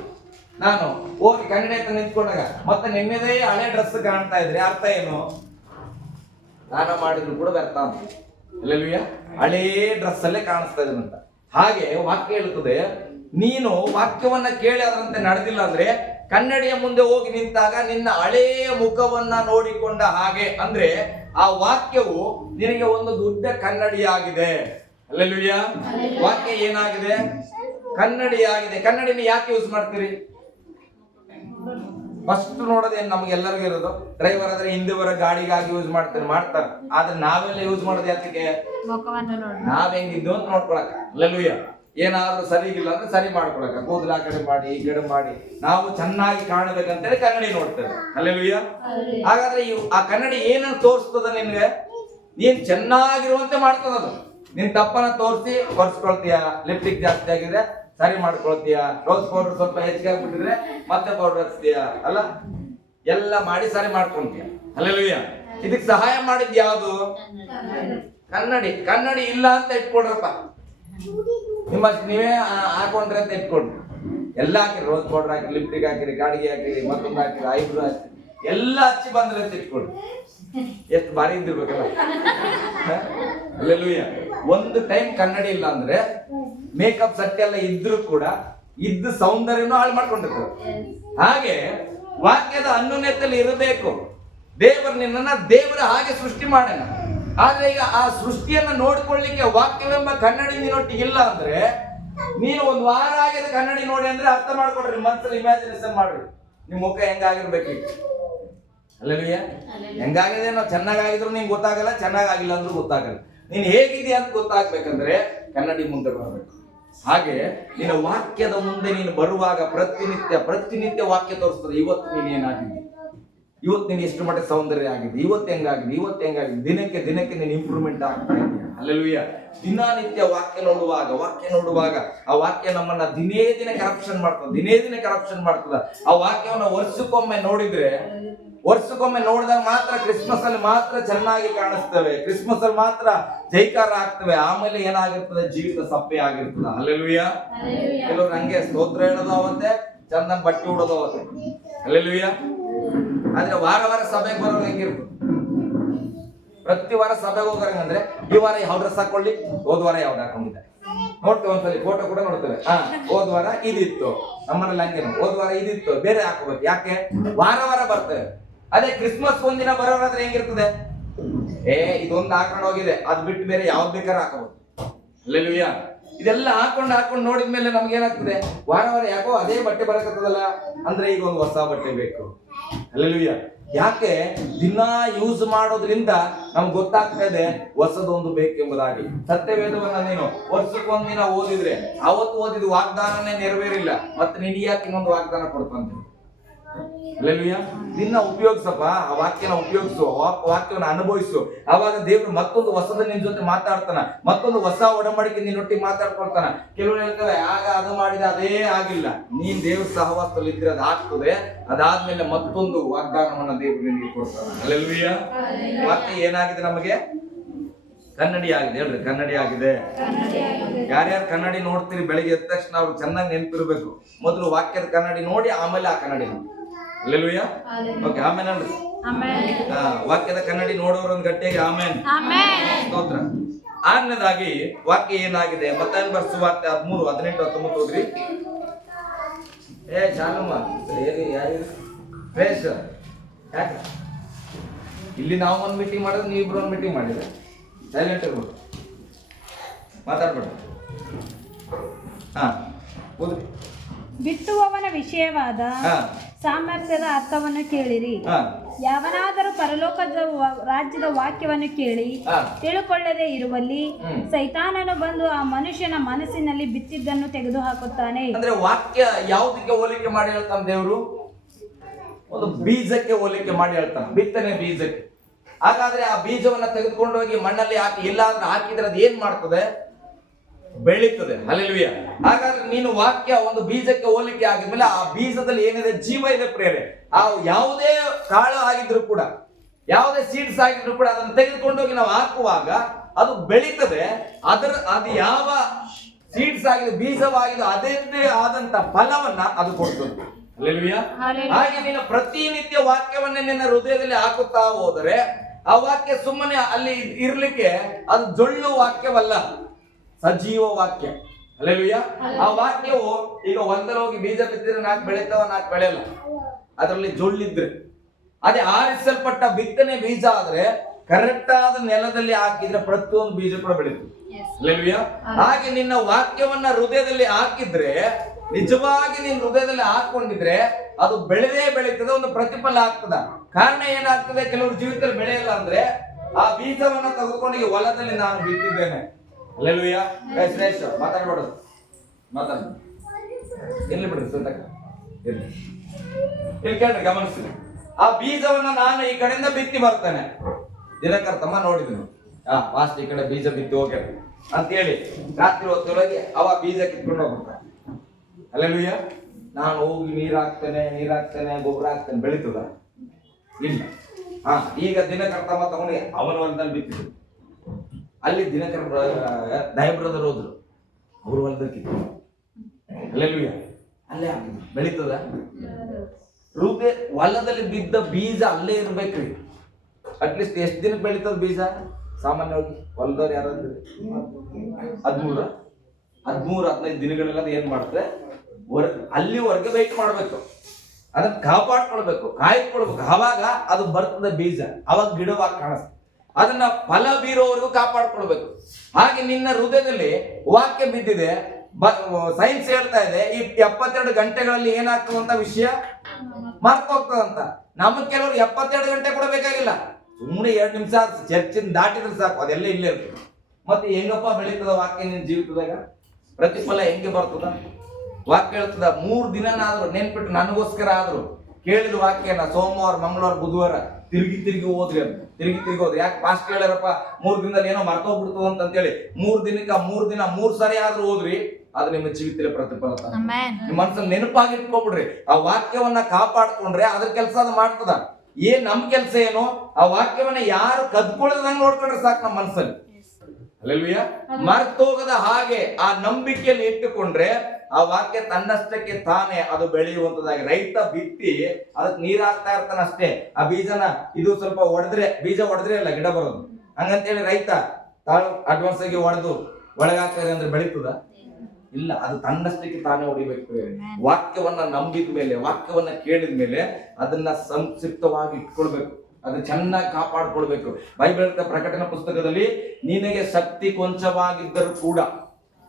ನಾನು ಹೋಗಿ ಕನ್ನಡಿ ಹತ್ರ ನಿಂತ್ಕೊಂಡಾಗ ಮತ್ತೆ ನಿನ್ನೆದೇ ಹಳೆ ಡ್ರೆಸ್ ಕಾಣ್ತಾ ಇದ್ರೆ ಅರ್ಥ ಏನು? ಸ್ನಾನ ಮಾಡಿದ್ರು ಕೂಡ ವ್ಯರ್ಥ ಅಂತ. ಅಲ್ಲೆಲ್ಲೂಯ್ಯ, ಹಳೇ ಡ್ರೆಸ್ ಅಲ್ಲೇ ಕಾಣಿಸ್ತಾ ಇದ್ದಾನಂತ. ಹಾಗೆ ವಾಕ್ಯ ಹೇಳ್ತದೆ, ನೀನು ವಾಕ್ಯವನ್ನ ಕೇಳಿ ಅದರಂತೆ ನಡೆದಿಲ್ಲ ಅಂದ್ರೆ ಕನ್ನಡಿಯ ಮುಂದೆ ಹೋಗಿ ನಿಂತಾಗ ನಿನ್ನ ಹಳೆಯ ಮುಖವನ್ನ ನೋಡಿಕೊಂಡ ಹಾಗೆ. ಅಂದ್ರೆ ಆ ವಾಕ್ಯವು ನಿನಗೆ ಒಂದು ದೊಡ್ಡ ಕನ್ನಡಿಯಾಗಿದೆ. ಅಲ್ಲೆಲ್ಲೂಯ್ಯ, ವಾಕ್ಯ ಏನಾಗಿದೆ? ಕನ್ನಡಿಯಾಗಿದೆ. ಕನ್ನಡಿನ ಯಾಕೆ ಯೂಸ್ ಮಾಡ್ತೀರಿ? ಫಸ್ಟ್ ನೋಡೋದೇನು ನಮ್ಗೆಲ್ಲರಿಗೂ ಇರೋದು, ಡ್ರೈವರ್ ಆದ್ರೆ ಹಿಂದೆ ಬರೋ ಗಾಡಿಗಾಗಿ ಯೂಸ್ ಮಾಡ್ತಾರೆ. ಆದ್ರೆ ನಾವೆಲ್ಲ ಯೂಸ್ ಮಾಡೋದು ಯಾಕೆ? ನಾವ್ ಹೆಂಗಿದ್ದು ಅಂತ ನೋಡ್ಕೊಳಕ. ಅಲ್ಲೆಲ್ಲೂಯ್ಯ, ಏನಾದ್ರೂ ಸರಿ ಇಲ್ಲ ಅಂದ್ರೆ ಸರಿ ಮಾಡ್ಕೊಳಕ, ಕೂದಲು ಆ ಕಡೆ ಮಾಡಿ ಈ ಕಡೆ ಮಾಡಿ ನಾವು ಚೆನ್ನಾಗಿ ಕಾಣಬೇಕಂತೇಳಿ ಕನ್ನಡಿ ನೋಡ್ತೇವೆ. ಅಲ್ಲೆಲ್ಲೂಯ್ಯ, ಹಾಗಾದ್ರೆ ಆ ಕನ್ನಡಿ ಏನನ್ನು ತೋರಿಸ್ತದ ನಿನ್ಗೆ? ನೀನ್ ಚೆನ್ನಾಗಿರುವಂತೆ ಮಾಡ್ತದದು. ನಿನ್ ತಪ್ಪನ್ನ ತೋರಿಸಿ ಒರೆಸ್ಕೊಳ್ತೀಯ, ಲಿಪ್ಟಿಕ್ ಜಾಸ್ತಿ ಆಗಿದ್ರೆ ಸರಿ ಮಾಡ್ಕೊಳ್ತೀಯ, ರೋಸ್ ಪೌಡರ್ ಸ್ವಲ್ಪ ಹೆಚ್ಚಿಗೆ ಆಗ್ಬಿಟ್ಟಿದ್ರೆ ಮತ್ತೆ ಪೌಡರ್ ಹಚ್ತೀಯ, ಅಲ್ಲ ಎಲ್ಲ ಮಾಡಿ ಸರಿ ಮಾಡ್ಕೊಂತೀಯ. ಅಲ್ಲೆಲ್ಲೂಯ್ಯ, ಇದಕ್ಕೆ ಸಹಾಯ ಮಾಡಿದ್ ಯಾವುದು? ಕನ್ನಡಿ. ಕನ್ನಡಿ ಇಲ್ಲ ಅಂತ ಇಟ್ಕೊಡ್ರಪ್ಪ, ನೀವೇ ಹಾಕೊಂಡ್ರೆ ಅಂತ ಇಟ್ಕೊಡ್ರಿ. ಎಲ್ಲ ಹಾಕಿರಿ, ರೋಸ್ ಪೌಡರ್ ಹಾಕಿರಿ, ಲಿಪ್ಟಿಕ್ ಹಾಕಿರಿ, ಕಾಡಿಗೆ ಹಾಕಿರಿ, ಮತ್ತೊಂದು ಹಾಕಿರಿ, ಐಬ್ರೋ ಹಾಕಿರಿ, ಎಲ್ಲ ಹಚ್ಚಿ ಬಂದ್ರೆ ಅಂತ ಇಟ್ಕೊಡ್ರಿ. ಎಷ್ಟು ಬಾರಿ ಇದ್ದಿರ್ಬೇಕಲ್ಲ. ಅಲ್ಲೆಲ್ಲೂಯ್ಯ, ಒಂದು ಟೈಮ್ ಕನ್ನಡಿ ಇಲ್ಲ ಅಂದ್ರೆ ಮೇಕಪ್ ಸೆಟ್ ಎಲ್ಲ ಇದ್ರೂ ಕೂಡ ಇದ್ದ ಸೌಂದರ್ಯನೂ ಹಾಳು ಮಾಡ್ಕೊಂಡಿರ್ತಾರೆ. ಹಾಗೆ ವಾಕ್ಯದ ಅನ್ಯೋನ್ಯತೆಯಲ್ಲಿ ಇರಬೇಕು. ದೇವರು ನಿನ್ನನ್ನ ದೇವರ ಹಾಗೆ ಸೃಷ್ಟಿ ಮಾಡೋಣ. ಆದ್ರೆ ಈಗ ಆ ಸೃಷ್ಟಿಯನ್ನ ನೋಡ್ಕೊಳ್ಳಿಕ್ಕೆ ವಾಕ್ಯವೆಂಬ ಕನ್ನಡಿ ನಿನ್ನೊಟ್ಟಿಗೆ ಇಲ್ಲ ಅಂದ್ರೆ, ನೀನು ಒಂದು ವಾರ ಆಗಿದೆ ಕನ್ನಡಿ ನೋಡಿ ಅಂದ್ರೆ ಅರ್ಥ ಮಾಡ್ಕೊಡ್ರಿ, ಮನಸ್ಸಲ್ಲಿ ಇಮ್ಯಾಜಿನೇಷನ್ ಮಾಡ್ರಿ ನಿಮ್ ಮುಖ ಹೆಂಗಾಗಿರ್ಬೇಕು. ಅಲ್ಲೆಲ್ಲೂಯ್ಯ, ಹೆಂಗಾಗಿದೆ ನಾವು ಚೆನ್ನಾಗಿದ್ರು ನಿಂಗೆ ಗೊತ್ತಾಗಲ್ಲ, ಚೆನ್ನಾಗಿಲ್ಲ ಅಂದ್ರೂ ಗೊತ್ತಾಗಲ್ಲ. ನೀನ್ ಹೇಗಿದೆಯಾ ಅಂತ ಗೊತ್ತಾಗ್ಬೇಕಂದ್ರೆ ಕನ್ನಡಿ ಮುಂದೆ ಬರಬೇಕು. ಹಾಗೆ ನಿನ್ನ ವಾಕ್ಯದ ಮುಂದೆ ನೀನು ಬರುವಾಗ ಪ್ರತಿನಿತ್ಯ ವಾಕ್ಯ ತೋರಿಸ್ತದೆ. ಇವತ್ತು ನೀನು ಏನಾಗಿದೆ, ಇವತ್ತು ನೀನು ಎಷ್ಟು ಮಟ್ಟ ಸೌಂದರ್ಯ ಆಗಿದೆ, ಇವತ್ತು ಹೆಂಗಾಗಿದೆ, ದಿನಕ್ಕೆ ನೀನು ಇಂಪ್ರೂವ್ಮೆಂಟ್ ಆಗ್ತಾ ಇದೆಯಾ. ಅಲ್ಲೆಲ್ಲೂಯ್ಯ, ದಿನನಿತ್ಯ ವಾಕ್ಯ ನೋಡುವಾಗ ಆ ವಾಕ್ಯ ನಮ್ಮನ್ನ ದಿನೇ ಕರಪ್ಷನ್ ಮಾಡ್ತದ. ಆ ವಾಕ್ಯವನ್ನು ವರ್ಷಕ್ಕೊಮ್ಮೆ ನೋಡಿದಾಗ ಮಾತ್ರ ಕ್ರಿಸ್ಮಸ್ ಅಲ್ಲಿ ಮಾತ್ರ ಚೆನ್ನಾಗಿ ಕಾಣಿಸ್ತೇವೆ, ಕ್ರಿಸ್ಮಸ್ ಅಲ್ಲಿ ಮಾತ್ರ ಜೈಕಾರ ಆಗ್ತವೆ. ಆಮೇಲೆ ಏನಾಗಿರ್ತದೆ? ಜೀವಿತ ಸಪ್ಪೆ ಆಗಿರ್ತದೆ. ಅಲ್ಲೆಲ್ಲೂಯ್ಯ, ಕೆಲವ್ರು ಹಂಗೆ ಸ್ತೋತ್ರ ಹೇಳೋದು ಅವತ್ತೆ, ಚಂದನ್ ಬಟ್ಟೆ ಉಡೋದು ಅವತ್ತೆ. ಅಲ್ಲೆಲ್ಲೂಯ್ಯ, ಆದ್ರೆ ವಾರ ಸಭೆಗೆ ಬರೋರು ಹೆಂಗಿರ್ತದೆ? ಪ್ರತಿ ವಾರ ಸಭೆಗೆ ಹೋಗೋರಂಗಂದ್ರೆ ಈ ವಾರ ಯಾವ ಡ್ರೆಸ್ ಹಾಕೊಳ್ಳಿ, ಹೋದ ವಾರ ಯಾವ್ದು ಹಾಕೊಂಡಿದ್ದೆ ನೋಡ್ತೇವೆ, ಒಂದ್ಸಲಿ ಫೋಟೋ ಕೂಡ ನೋಡ್ತೇವೆ. ಹೋದ ವಾರ ಇದಿತ್ತು, ನಮ್ಮನೇಲಿ ಹಂಗೇನು ಹೋದ ವಾರ ಇದಿತ್ತು, ಬೇರೆ ಹಾಕೋಬೇಕು. ಯಾಕೆ? ವಾರ ಬರ್ತೇವೆ. ಅದೇ ಕ್ರಿಸ್ಮಸ್ ಒಂದಿನ ಬರೋರಾದ್ರೆ ಹೆಂಗಿರ್ತದೆ? ಇದೊಂದು ಹಾಕೊಂಡು ಹೋಗಿದೆ, ಅದ್ ಬಿಟ್ಟು ಬೇರೆ ಯಾವ್ದು ಬೇಕಾದ್ರೆ ಹಾಕೋಬಹುದು. ಅಲ್ಲೆಲ್ಲೂಯ್ಯ, ಇದೆಲ್ಲ ಹಾಕೊಂಡು ನೋಡಿದ್ಮೇಲೆ ನಮ್ಗೆ ಏನಾಗ್ತದೆ? ವಾರ ಯಾಕೋ ಅದೇ ಬಟ್ಟೆ ಬರಕತ್ತದಲ್ಲ ಅಂದ್ರೆ ಈಗ ಒಂದು ಹೊಸ ಬಟ್ಟೆ ಬೇಕು. ಅಲ್ಲೆಲ್ಲೂಯ್ಯ, ಯಾಕೆ? ದಿನ ಯೂಸ್ ಮಾಡೋದ್ರಿಂದ ನಮ್ಗೆ ಗೊತ್ತಾಗ್ತಾ ಇದೆ ಹೊಸದೊಂದು ಬೇಕೆಂಬುದಾಗಿ. ಸತ್ಯವೇದವನ್ನ ನೀನು ವರ್ಷಕ್ಕೊಂದಿನ ಓದಿದ್ರೆ ಅವತ್ತು ಓದಿದ ವಾಗ್ದಾನನೇ ನೆರವೇರಿಲ್ಲ, ಮತ್ತೆ ನಿನಗೆ ಯಾಕೆ ಇನ್ನೊಂದು ವಾಗ್ದಾನ ಕೊಡ್ತಂತೆ? ಅಲ್ಲೆಲ್ಲೂಯ್ಯ, ದಿನ ಉಪಯೋಗಿಸಪ್ಪ, ಆ ವಾಕ್ಯನ ಉಪಯೋಗಿಸು, ವಾಕ್ಯವನ್ನು ಅನುಭವಿಸು. ಅವಾಗ ದೇವ್ರು ಮತ್ತೊಂದು ಹೊಸದ ನಿನ್ ಜೊತೆ ಮಾತಾಡ್ತಾನ, ಮತ್ತೊಂದು ಹೊಸ ಒಡಂಬಡಿಕೆ ನಿನ್ನೊಟ್ಟಿಗೆ ಮಾತಾಡ್ಕೊಳ್ತಾನ. ಕೆಲವರು ಹೇಳ್ತಾರೆ ಆಗ ಅದು ಮಾಡಿದ ಅದೇ ಆಗಿಲ್ಲ. ನೀನ್ ದೇವ್ರ ಸಹವಾಸದಲ್ಲಿ ಇದ್ರೆ ಅದು ಆಗ್ತದೆ. ಅದಾದ್ಮೇಲೆ ಮತ್ತೊಂದು ವಾಗ್ದಾನವನ್ನ ದೇವ್ರು ನಿನಗೆ ಕೊಡ್ತಾನ. ಅಲ್ಲೆಲ್ಲೂಯ್ಯ, ವಾಕ್ಯ ಏನಾಗಿದೆ? ನಮಗೆ ಕನ್ನಡಿ ಆಗಿದೆ. ಹೇಳ್ರಿ, ಕನ್ನಡಿ ಆಗಿದೆ. ಯಾರ್ಯಾರು ಕನ್ನಡಿ ನೋಡ್ತೀರಿ ಬೆಳಿಗ್ಗೆ ಎದ್ದ ತಕ್ಷಣ ಅವ್ರು ಚೆನ್ನಾಗಿ ನೆನಪಿರ್ಬೇಕು. ಮೊದಲು ವಾಕ್ಯದ ಕನ್ನಡಿ ನೋಡಿ ಆಮೇಲೆ ಆ ಕನ್ನಡಿ ನೋಡಿ. ಅಲ್ಲೆಲ್ಲೂಯ್ಯ, ಓಕೆ, ಆಮೇಲೆ ಅಲ್ರಿ ವಾಕ್ಯದ ಕನ್ನಡಿ ನೋಡೋರೊಂದು ಗಟ್ಟಿಯಾಗಿ ಆಮೇನ್ ಸ್ತೋತ್ರ. ಆರನೇದಾಗಿ ವಾಕ್ಯ ಏನಾಗಿದೆ? ಮತ್ತಾಯನ ಬರೆದ ಸುವಾರ್ತೆ 13:18-19 ಹೋಗ್ರಿ. ಚಾಲಮ್ಮ ಯಾಕೆ ಇಲ್ಲಿ ನಾವು ಒಂದು ಮೀಟಿಂಗ್ ಮಾಡಿದ್ರೆ ನೀವಿಬ್ರು ಒಂದು ಮೀಟಿಂಗ್ ಮಾಡಿದ್ರೆ ಸೈಲೆಂಟ್ ಇರ್ಬೋದು, ಮಾತಾಡ್ಬೇಡ. ಬಿತ್ತುವವನ ವಿಷಯವಾದ ಸಾಮರ್ಥ್ಯದ ಅರ್ಥವನ್ನು ಕೇಳಿರಿ. ಯಾವನಾದರೂ ಪರಲೋಕದ ರಾಜ್ಯದ ವಾಕ್ಯವನ್ನು ಕೇಳಿ ತಿಳುಕೊಳ್ಳದೆ ಇರುವಲ್ಲಿ ಸೈತಾನನು ಬಂದು ಆ ಮನುಷ್ಯನ ಮನಸ್ಸಿನಲ್ಲಿ ಬಿತ್ತಿದ್ದನ್ನು ತೆಗೆದು ಹಾಕುತ್ತಾನೆ. ಅಂದ್ರೆ ವಾಕ್ಯ ಯಾವುದಕ್ಕೆ ಹೋಲಿಕೆ ಮಾಡಿ ಹೇಳ್ತಾನೆ ದೇವರು? ಒಂದು ಬೀಜಕ್ಕೆ ಹೋಲಿಕೆ ಮಾಡಿ ಹೇಳ್ತಾನೆ, ಬಿತ್ತನೆ ಬೀಜಕ್ಕೆ. ಹಾಗಾದ್ರೆ ಆ ಬೀಜವನ್ನ ತೆಗೆದುಕೊಂಡು ಹೋಗಿ ಮಣ್ಣಲ್ಲಿ ಹಾಕಿ ಎಲ್ಲಾದ್ರೂ ಹಾಕಿದ್ರೆ ಅದು ಏನ್ ಮಾಡ್ತದೆ? ಬೆಳೀತದೆ. ಹಲ್ಲೆಲೂಯಾ. ಹಾಗಾದ್ರೆ ನೀನು ವಾಕ್ಯ ಒಂದು ಬೀಜಕ್ಕೆ ಹೋಲಿಕೆ ಆಗಿದ್ಮೇಲೆ ಆ ಬೀಜದಲ್ಲಿ ಏನಿದೆ? ಜೀವ ಇದೆ ಪ್ರೇರೆ. ಆ ಯಾವುದೇ ಕಾಳು ಆಗಿದ್ರು ಕೂಡ, ಯಾವುದೇ ಸೀಡ್ಸ್ ಆಗಿದ್ರು ಕೂಡ ಅದನ್ನು ತೆಗೆದುಕೊಂಡೋಗಿ ನಾವು ಹಾಕುವಾಗ ಅದು ಬೆಳೀತದೆ. ಅದು ಯಾವ ಸೀಡ್ಸ್ ಆಗಿದೆ, ಬೀಜವಾಗಿದೆ, ಅದೇ ಆದಂತ ಫಲವನ್ನ ಅದು ಕೊಡ್ತದೆ. ಹಲ್ಲೆಲೂಯಾ. ಹಾಗೆ ನೀನು ಪ್ರತಿನಿತ್ಯ ವಾಕ್ಯವನ್ನೇ ನಿನ್ನ ಹೃದಯದಲ್ಲಿ ಹಾಕುತ್ತಾ ಹೋದರೆ ಆ ವಾಕ್ಯ ಸುಮ್ಮನೆ ಅಲ್ಲಿ ಇರ್ಲಿಕ್ಕೆ ಅದು ಜೊಳ್ಳು ವಾಕ್ಯವಲ್ಲ, ಸಜೀವ ವಾಕ್ಯ. ಹಲ್ಲೆಲೂಯಾ. ಆ ವಾಕ್ಯವು ಈಗ ಹೊಲದಲ್ಲಿ ಹೋಗಿ ಬೀಜ ಬಿತ್ತಿದ್ರೆ 4 ಬೆಳೀತಾವ, 4 ಬೆಳೆಯಲ್ಲ. ಅದರಲ್ಲಿ ಜೊಳ್ಳಿದ್ರೆ ಅದೇ ಆರಿಸಲ್ಪಟ್ಟ ಬಿತ್ತನೆ ಬೀಜ ಆದ್ರೆ ಕರೆಕ್ಟ್ ಆದ ನೆಲದಲ್ಲಿ ಹಾಕಿದ್ರೆ ಪ್ರತಿಯೊಂದು ಬೀಜ ಕೂಡ ಬೆಳೀತದೆ. ಹಲ್ಲೆಲೂಯಾ. ಹಾಗೆ ನಿನ್ನ ವಾಕ್ಯವನ್ನ ಹೃದಯದಲ್ಲಿ ಹಾಕಿದ್ರೆ, ನಿಜವಾಗಿ ನೀನು ಹೃದಯದಲ್ಲಿ ಹಾಕೊಂಡಿದ್ರೆ ಅದು ಬೆಳೆದೇ ಬೆಳೀತದೆ, ಒಂದು ಪ್ರತಿಫಲ ಆಗ್ತದ. ಕಾರಣ ಏನಾಗ್ತದೆ, ಕೆಲವರು ಜೀವಿತದಲ್ಲಿ ಬೆಳೆಯಲ್ಲ ಅಂದ್ರೆ ಆ ಬೀಜವನ್ನ ತೆಗೆದುಕೊಂಡು ಈ ಹೊಲದಲ್ಲಿ ನಾನು ಬಿತ್ತಿದ್ದೇನೆ. ಹಲ್ಲೆಲೂಯಾ. ಶ್ರೇಷ್ಠ ಮಾತಾಡ್ಬಾರ್ದು, ಮಾತಾಡ ಎಲ್ಲಿ ಬಿಡ್ರಿ ಸುತ್ತಕ ಇಲ್ಲಿ ಕೇಳ್ರಿ, ಗಮನಿಸಿ. ಆ ಬೀಜವನ್ನ ನಾನು ಈ ಕಡೆಯಿಂದ ಬಿತ್ತಿ ಬರ್ತೇನೆ. ದಿನಕರ್ ತಮ್ಮ ನೋಡಿದ್ರು, ಫಾಸ್ಟ್ ಈ ಕಡೆ ಬೀಜ ಬಿತ್ತಿ ಹೋಗ್ಯ ಅಂತ ಹೇಳಿ ರಾತ್ರಿ ಹೊತ್ತೊಳಗೆ ಅವ ಬೀಜ ಕಿತ್ಕೊಂಡು ಹೋಗ್ಬಿಡ್ತಾನೆ. ಹಲ್ಲೆಲೂಯಾ. ನಾನು ಹೋಗಿ ನೀರ್ ಹಾಕ್ತೇನೆ, ಗೊಬ್ಬರ ಹಾಕ್ತೇನೆ, ಬೆಳೀತದ? ಇಲ್ಲ. ಈಗ ದಿನಕರ್ ತಮ್ಮ ತಗೊಂಡು ಅವನ ಹೊಲದಲ್ಲಿ ಬಿತ್ತಿದ್ರು. ಅಲ್ಲಿ ದಿನಕರ್ ದಯ ಬ್ರದರ್ ಹೋದ್ರು, ಅವ್ರ ಹೊಲದಲ್ಲಿ ಕಿತ್ತು. ಹಲ್ಲೆಲೂಯಾ. ಅಲ್ಲೇ ಹಾಕಿದ್ರು, ಬೆಳೀತದ? ಹೃದಯ ಹೊಲದಲ್ಲಿ ಬಿದ್ದ ಬೀಜ ಅಲ್ಲೇ ಇರ್ಬೇಕ್ರಿ. ಅಟ್ಲೀಸ್ಟ್ ಎಷ್ಟು ದಿನಕ್ಕೆ ಬೆಳೀತದ ಬೀಜ? ಸಾಮಾನ್ಯವಾಗಿ ಹೊಲದವ್ರು ಯಾರಾದ್ರೂ 13-15 ದಿನಗಳೆಲ್ಲ ಏನ್ ಮಾಡ್ತಾರೆ, ಅಲ್ಲಿವರೆಗೆ ವೆಯ್ಟ್ ಮಾಡ್ಬೇಕು, ಅದನ್ನ ಕಾಪಾಡ್ಕೊಳ್ಬೇಕು, ಕಾಯ್ಕೊಳ್ಬೇಕು. ಅವಾಗ ಅದು ಬರ್ತದೆ ಬೀಜ, ಅವಾಗ ಗಿಡವಾಗಿ ಕಾಣಿಸ್ತದೆ. ಅದನ್ನ ಫಲ ಬೀರೋವರೆಗೂ ಕಾಪಾಡ್ಕೊಳ್ಬೇಕು. ಹಾಗೆ ನಿನ್ನ ಹೃದಯದಲ್ಲಿ ವಾಕ್ಯ ಬಿದ್ದಿದೆ. ಸೈನ್ಸ್ ಹೇಳ್ತಾ ಇದೆ ಈ 72 ಗಂಟೆಗಳಲ್ಲಿ ಏನಾಗ್ತದಂತ ವಿಷಯ ಮರ್ತೋಗ್ತದಂತ. ನಮಗ್ ಕೆಲವರು 72 ಗಂಟೆ ಕೂಡ ಬೇಕಾಗಿಲ್ಲ, ಸುಮ್ಮನೆ 2 ನಿಮಿಷ ಚರ್ಚಿನ ದಾಟಿದ್ರೆ ಸಾಕು, ಅದೆಲ್ಲ ಇಲ್ಲೇ ಇರ್ತದೆ. ಮತ್ತೆ ಹೆಂಗಪ್ಪ ಬೆಳೀತದ ವಾಕ್ಯ ನಿನ್ನ ಜೀವಿತದಾಗ? ಪ್ರತಿಫಲ ಹೆಂಗೆ ಬರ್ತದ? ವಾಕ್ಯ ಹೇಳ್ತದ 3 ದಿನನಾದ್ರು ನೆನ್ಪಿಟ್ಟು ನನಗೋಸ್ಕರ ಆದ್ರು ಕೇಳಿದ ವಾಕ್ಯನ ಸೋಮವಾರ, ಮಂಗಳವಾರ, ಬುಧವಾರ ತಿರುಗಿ ಓದ್ರಿ ಅಂತ. ತಿರುಗಿ ಹೋದ್ರಿ. ಯಾಕೆ ಪಾಸ್ಟ್ ಹೇಳ್ಯಾರಪ್ಪ 3 ದಿನದಲ್ಲಿ ಏನೋ ಮರ್ತೋಗ್ಬಿಡ್ತದ ಅಂತೇಳಿ 3 ದಿನಕ್ಕೆ 3 ದಿನ 3 ಸರಿ ಆದ್ರೂ ಓದ್ರಿ, ಅದು ನಿಮ್ಮ ಜೀವಿತದಲ್ಲಿ ಪ್ರತಿಫಲ. ನಿಮ್ಮ ಮನಸ್ಸಲ್ಲಿ ನೆನಪಾಗಿ ಇಟ್ಕೊಬಿಡ್ರಿ. ಆ ವಾಕ್ಯವನ್ನ ಕಾಪಾಡ್ಕೊಂಡ್ರೆ ಅದ್ರ ಕೆಲಸ ಅದು ಮಾಡ್ತದ. ನಮ್ ಕೆಲಸ ಏನು, ಆ ವಾಕ್ಯವನ್ನ ಯಾರು ಕದ್ಕೊಳ್ಳದಂಗ್ ನೋಡ್ಕೊಂಡ್ರೆ ಸಾಕು ನಮ್ಮ ಮನಸ್ಸಲ್ಲಿ. ಹಲ್ಲೆಲೂಯಾ. ಮರ್ತೋಗದ ಹಾಗೆ ಆ ನಂಬಿಕೆಯಲ್ಲಿ ಇಟ್ಟುಕೊಂಡ್ರೆ ಆ ವಾಕ್ಯ ತನ್ನಷ್ಟಕ್ಕೆ ತಾನೇ ಅದು ಬೆಳೆಯುವಂತದಾಗಿ. ರೈತ ಬಿತ್ತಿ ಅದಕ್ಕೆ ನೀರ್ ಹಾಕ್ತಾ ಇರ್ತಾನ ಅಷ್ಟೇ. ಆ ಬೀಜನ ಇದು ಸ್ವಲ್ಪ ಬೀಜ ಹೊಡೆದ್ರೆ ಅಲ್ಲ ಗಿಡ ಬರೋದು. ಹಂಗಂತೇಳಿ ರೈತ ತಾಳು ಅಡ್ವಾನ್ಸ್ ಆಗಿ ಹೊಡೆದು ಒಳಗಾಗ್ತಾರೆ ಅಂದ್ರೆ ಬೆಳೀತದ? ಇಲ್ಲ, ಅದು ತನ್ನಷ್ಟಕ್ಕೆ ತಾನೇ ಹೊಡಿಬೇಕು. ವಾಕ್ಯವನ್ನ ನಂಬಿದ ಮೇಲೆ, ವಾಕ್ಯವನ್ನ ಕೇಳಿದ ಮೇಲೆ ಅದನ್ನ ಸಂಕ್ಷಿಪ್ತವಾಗಿ ಇಟ್ಕೊಳ್ಬೇಕು, ಅದನ್ನ ಚೆನ್ನಾಗಿ ಕಾಪಾಡ್ಕೊಳ್ಬೇಕು. ಬೈಬಲ್ ಪ್ರಕಟಣೆ ಪುಸ್ತಕದಲ್ಲಿ ನಿನಗೆ ಶಕ್ತಿ ಕೊಂಚವಾಗಿದ್ದರೂ ಕೂಡ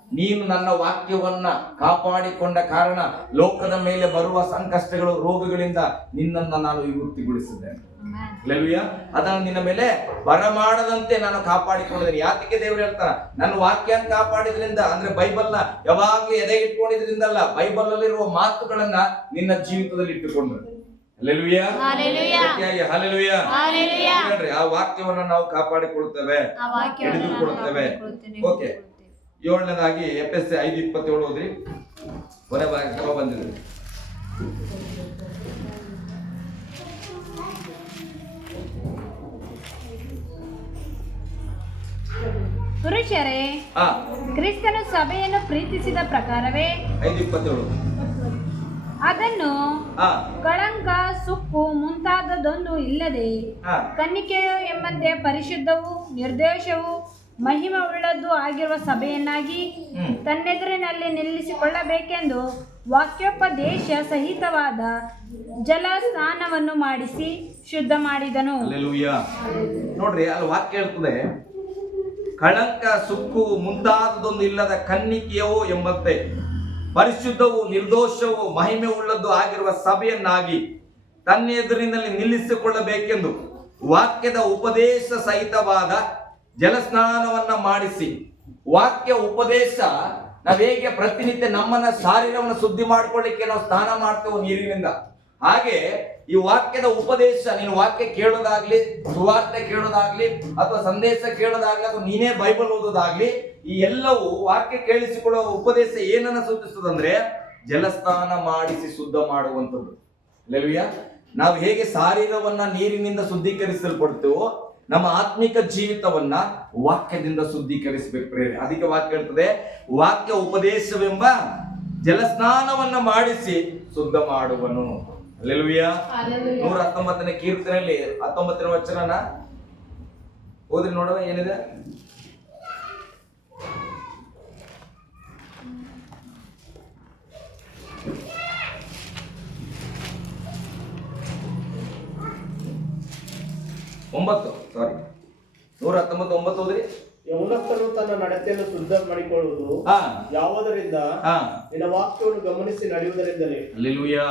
ನೀನು ನನ್ನ ವಾಕ್ಯವನ್ನ ಕಾಪಾಡಿಕೊಂಡ ಕಾರಣ ಲೋಕದ ಮೇಲೆ ಬರುವ ಸಂಕಷ್ಟಗಳು, ರೋಗಗಳಿಂದ ನಿನ್ನನ್ನು ನಾನು ವಿಮುಕ್ತಿಗೊಳಿಸಿದ್ದೇನೆ. ಹಲ್ಲೆಲೂಯಾ. ಅದನ್ನು ನಿನ್ನ ಮೇಲೆ ಬರಮಾಡದಂತೆ ನಾನು ಕಾಪಾಡಿಕೊಂಡಿದ್ದೇನೆ. ಯಾತಕ್ಕೆ ದೇವರು ಹೇಳ್ತಾರ, ನನ್ನ ವಾಕ್ಯನ ಕಾಪಾಡಿದ್ರಿಂದ ಅಂದ್ರೆ ಬೈಬಲ್ನ ಯಾವಾಗ್ಲೂ ಎದೆ ಇಟ್ಕೊಂಡಿದ್ರಿಂದಲ್ಲ, ಬೈಬಲ್ ಅಲ್ಲಿರುವ ಮಾತುಗಳನ್ನ ನಿನ್ನ ಜೀವಿತದಲ್ಲಿ ಇಟ್ಟುಕೊಂಡ್ರು. ಹಲ್ಲೆಲೂಯಾ. ಹಲ್ಲೆಲೂಯಾ. ಹೇಳ್ರಿ, ಆ ವಾಕ್ಯವನ್ನ ನಾವು ಕಾಪಾಡಿಕೊಳ್ತೇವೆ, ಹಿಡಿದುಕೊಳ್ತೇವೆ. ಓಕೆ. 7ನೇದಾಗಿ FSC 5:27 ಓದ್ರಿ. ಕೊನೆ ಭಾಗ ಬಂದಿದೆ. ಪುರುಷರೇ, ಕ್ರಿಸ್ತನು ಸಭೆಯನ್ನು ಪ್ರೀತಿಸಿದ ಪ್ರಕಾರವೇ 5:27 ಅದನ್ನು ಕಳಂಕ, ಸುಕ್ಕು ಮುಂತಾದದೊಂದು ಇಲ್ಲದೆ ಕನ್ನಿಕೆಯು ಎಂಬಂತೆ ಪರಿಶುದ್ಧವೂ ನಿರ್ದೋಷವೂ ಮಹಿಮೆ ಉಳ್ಳದ್ದು ಆಗಿರುವ ಸಭೆಯನ್ನಾಗಿ ತನ್ನೆದುರಿನಲ್ಲಿ ನಿಲ್ಲಿಸಿಕೊಳ್ಳಬೇಕೆಂದು ವಾಕ್ಯೋಪದೇಶ ಸಹಿತವಾದ ಜಲ ಸ್ನಾನವನ್ನು ಮಾಡಿಸಿ ಶುದ್ಧ ಮಾಡಿದನು. ನೋಡ್ರಿ, ಅಲ್ಲಿ ವಾಕ್ಯ ಹೇಳ್ತದೆ, ಕಳಂಕ, ಸುಕ್ಕು ಮುಂತಾದದೊಂದು ಇಲ್ಲದ ಕನ್ನಿಕೆಯವು ಎಂಬಂತೆ ಪರಿಶುದ್ಧವು ನಿರ್ದೋಷವು ಮಹಿಮೆ ಉಳ್ಳದ್ದು ಆಗಿರುವ ಸಭೆಯನ್ನಾಗಿ ತನ್ನೆದುರಿನಲ್ಲಿ ನಿಲ್ಲಿಸಿಕೊಳ್ಳಬೇಕೆಂದು ವಾಕ್ಯದ ಉಪದೇಶ ಸಹಿತವಾದ ಜಲಸ್ನಾನವನ್ನ ಮಾಡಿಸಿ. ವಾಕ್ಯ ಉಪದೇಶ, ನಾವ್ ಹೇಗೆ ಪ್ರತಿನಿತ್ಯ ನಮ್ಮನ್ನ ಶಾರೀರವನ್ನು ಶುದ್ಧಿ ಮಾಡ್ಕೊಳ್ಳಿಕ್ಕೆ ನಾವು ಸ್ನಾನ ಮಾಡ್ತೇವೆ ನೀರಿನಿಂದ, ಹಾಗೆ ಈ ವಾಕ್ಯದ ಉಪದೇಶ, ನೀನು ವಾಕ್ಯ ಕೇಳೋದಾಗ್ಲಿ, ಸುವಾರ್ತೆ ಕೇಳೋದಾಗ್ಲಿ, ಅಥವಾ ಸಂದೇಶ ಕೇಳೋದಾಗ್ಲಿ, ಅಥವಾ ನೀನೇ ಬೈಬಲ್ ಓದೋದಾಗ್ಲಿ, ಈ ಎಲ್ಲವೂ ವಾಕ್ಯ ಕೇಳಿಸಿಕೊಳ್ಳುವ ಉಪದೇಶ ಏನನ್ನ ಸೂಚಿಸ್ತದಂದ್ರೆ ಜಲಸ್ನಾನ ಮಾಡಿಸಿ ಶುದ್ಧ ಮಾಡುವಂಥದ್ದು. ಹಲ್ಲೆಲೂಯಾ. ನಾವು ಹೇಗೆ ಶಾರೀರವನ್ನ ನೀರಿನಿಂದ ಶುದ್ಧೀಕರಿಸಲ್ಪಡ್ತೇವೋ ನಮ್ಮ ಆತ್ಮಿಕ ಜೀವಿತವನ್ನ ವಾಕ್ಯದಿಂದ ಶುದ್ಧೀಕರಿಸಬೇಕು ಪ್ರೇರೆ. ಅದಕ್ಕೆ ವಾಕ್ಯ ಹೇಳ್ತದೆ, ವಾಕ್ಯ ಉಪದೇಶವೆಂಬ ಜಲಸ್ನಾನವನ್ನ ಮಾಡಿಸಿ ಶುದ್ಧ ಮಾಡುವನು. ಹಲ್ಲೆಲೂಯಾ. 119ನೇ ಕೀರ್ತನೆಯಲ್ಲಿ 19ನೇ ವಚನನ ಓದ್ರಿ ನೋಡುವ ಏನಿದೆ. ಒಂಬತ್ತು 119 ಓದ್ರಿ. ಯೌವನಸ್ಥನು ತನ್ನ ನಡತೆಯನ್ನು ಶುದ್ಧ ಮಾಡಿಕೊಳ್ಳುವುದು ಯಾವುದರಿಂದ? ನಿನ್ನ ವಾಕ್ಯವನ್ನು ಗಮನಿಸಿ ನಡೆಯುವುದರಿಂದಲೇ. ಹಲ್ಲೆಲೂಯಾ.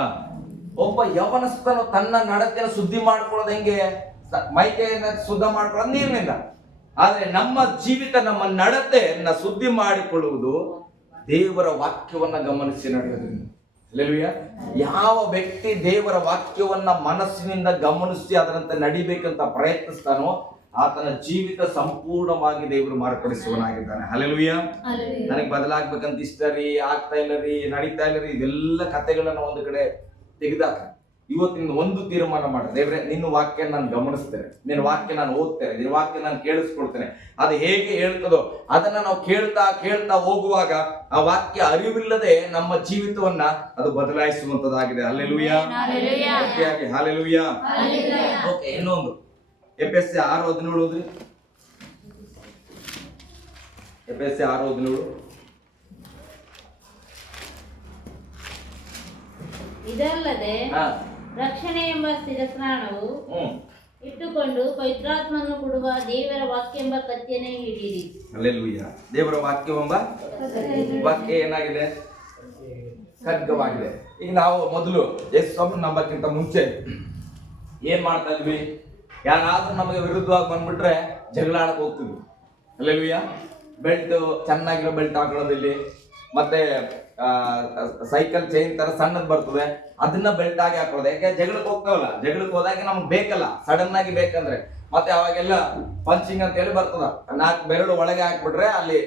ಒಬ್ಬ ಯೌವನಸ್ಥನು ತನ್ನ ನಡತೆಯನ್ನು ಶುದ್ಧಿ ಮಾಡ್ಕೊಳ್ಳೋದು ಹೆಂಗೆ? ಮೈಕೈಯನ್ನ ಶುದ್ಧ ಮಾಡ್ಕೊಳ್ಳೋದು ನೀರಿನಿಂದ. ಆದ್ರೆ ನಮ್ಮ ಜೀವಿತ, ನಮ್ಮ ನಡತೆಯನ್ನ ಶುದ್ಧಿ ಮಾಡಿಕೊಳ್ಳುವುದು ದೇವರ ವಾಕ್ಯವನ್ನ ಗಮನಿಸಿ ನಡೆಯೋದ್ರಿಂದ. ಹಲ್ಲೆಲೂಯಾ. ಯಾವ ವ್ಯಕ್ತಿ ದೇವರ ವಾಕ್ಯವನ್ನ ಮನಸ್ಸಿನಿಂದ ಗಮನಿಸಿ ಅದರಂತೆ ನಡಿಬೇಕಂತ ಪ್ರಯತ್ನಿಸ್ತಾನೋ ಆತನ ಜೀವಿತ ಸಂಪೂರ್ಣವಾಗಿ ದೇವರು ಮಾರ್ಪಡಿಸುವನಾಗಿದ್ದಾನೆ. ಹಲ್ಲೆಲೂಯಾ. ನನಗೆ ಬದಲಾಗ್ಬೇಕಂತ ಇಷ್ಟ ರೀ, ಆಗ್ತಾ ಇಲ್ಲ ರೀ, ನಡೀತಾ ಇಲ್ಲ ರೀ, ಇದೆಲ್ಲ ಕಥೆಗಳನ್ನ ಒಂದು ಕಡೆ ತೆಗೆದಾಕ ಇವತ್ತಿನ ಒಂದು ತೀರ್ಮಾನ ಮಾಡ, ದೇವ್ರೆ ನಿನ್ನ ವಾಕ್ಯ ನಾನು ಗಮನಿಸ್ತೇನೆ, ನಿನ್ನ ವಾಕ್ಯ ನಾನು ಓದ್ತೇನೆ, ನಿನ್ನ ವಾಕ್ಯ ನಾನು ಕೇಳಿಸ್ಕೊಳ್ತೇನೆ. ಅದು ಹೇಗೆ ಹೇಳ್ತದೋ ಅದನ್ನ ನಾವು ಕೇಳ್ತಾ ಕೇಳ್ತಾ ಹೋಗುವಾಗ ಆ ವಾಕ್ಯ ಅರಿವಿಲ್ಲದೆ ನಮ್ಮ ಜೀವಿತವನ್ನ ಅದು ಬದಲಾಯಿಸುವಂತದ್ದಾಗಿದೆ. ಹಲ್ಲೆಲೂಯಾ. ಹಲ್ಲೆಲೂಯಾ. ಓಕೆ, ಇನ್ನೊಂದು ಎಫೆಸೆ 6:17 ಓದ್ರಿ. ಎಫೆಸೆ 6:17. ಇದಲ್ಲದೆ ರಕ್ಷಣೆ ಎಂಬ ಸ್ಥಿರಸ್ನಾನವು ಇಟ್ಟುಕೊಂಡು ಪವಿತ್ರಾತ್ಮನ್ನು ಕೊಡುವ ದೇವರ ವಾಕ್ಯ ಎಂಬ ಕತ್ತಿಯನ್ನೇ ಹಿಡಿಯಿರಿ. ಹಲ್ಲೆಲೂಯಾ. ದೇವರ ವಾಕ್ಯವೆಂಬ ವಾಕ್ಯ ಏನಾಗಿದೆ? ಖಡ್ಗವಾಗಿದೆ. ಈಗ ನಾವು ಮೊದಲು ಯೇಸುವನ್ನು ನಂಬಕ್ಕಿಂತ ಮುಂಚೆ ಏನ್ ಮಾಡ್ತಾ ಇದ್ವಿ? ಯಾರಾದ್ರೂ ನಮಗೆ ವಿರುದ್ಧವಾಗಿ ಬಂದ್ಬಿಟ್ರೆ ಜಗಳ ಆಡಕ್ ಹೋಗ್ತಿದ್ವಿ. ಹಲ್ಲೆಲೂಯಾ. ಬೆಲ್ಟ್, ಚೆನ್ನಾಗಿರೋ ಬೆಲ್ಟ್ ಹಾಕೊಳ್ಳೋದಿಲ್ಲಿ, ಮತ್ತೆ ಸೈಕಲ್ ಚೈನ್ ತರ ಸಣ್ಣದ್ ಬರ್ತದೆ, ಅದನ್ನ ಬೆಲ್ಟ್ ಆಗಿ ಹಾಕೊಳ್ಳೋದು. ಯಾಕೆ? ಜಗಳಕ್ಕೆ ಹೋಗ್ತಾವಲ್ಲ, ಜಗಳಕ್ಕೆ ಹೋದಾಗ ನಮ್ಗೆ ಬೇಕಲ್ಲ, ಸಡನ್ ಆಗಿ ಬೇಕಂದ್ರೆ. ಮತ್ತೆ ಅವಾಗೆಲ್ಲ ಪಂಚಿಂಗ್ ಅಂತ ಹೇಳಿ ಬರ್ತದ, 4 ಬೆರಳು ಒಳಗೆ ಹಾಕ್ಬಿಟ್ರೆ ಅಲ್ಲಿ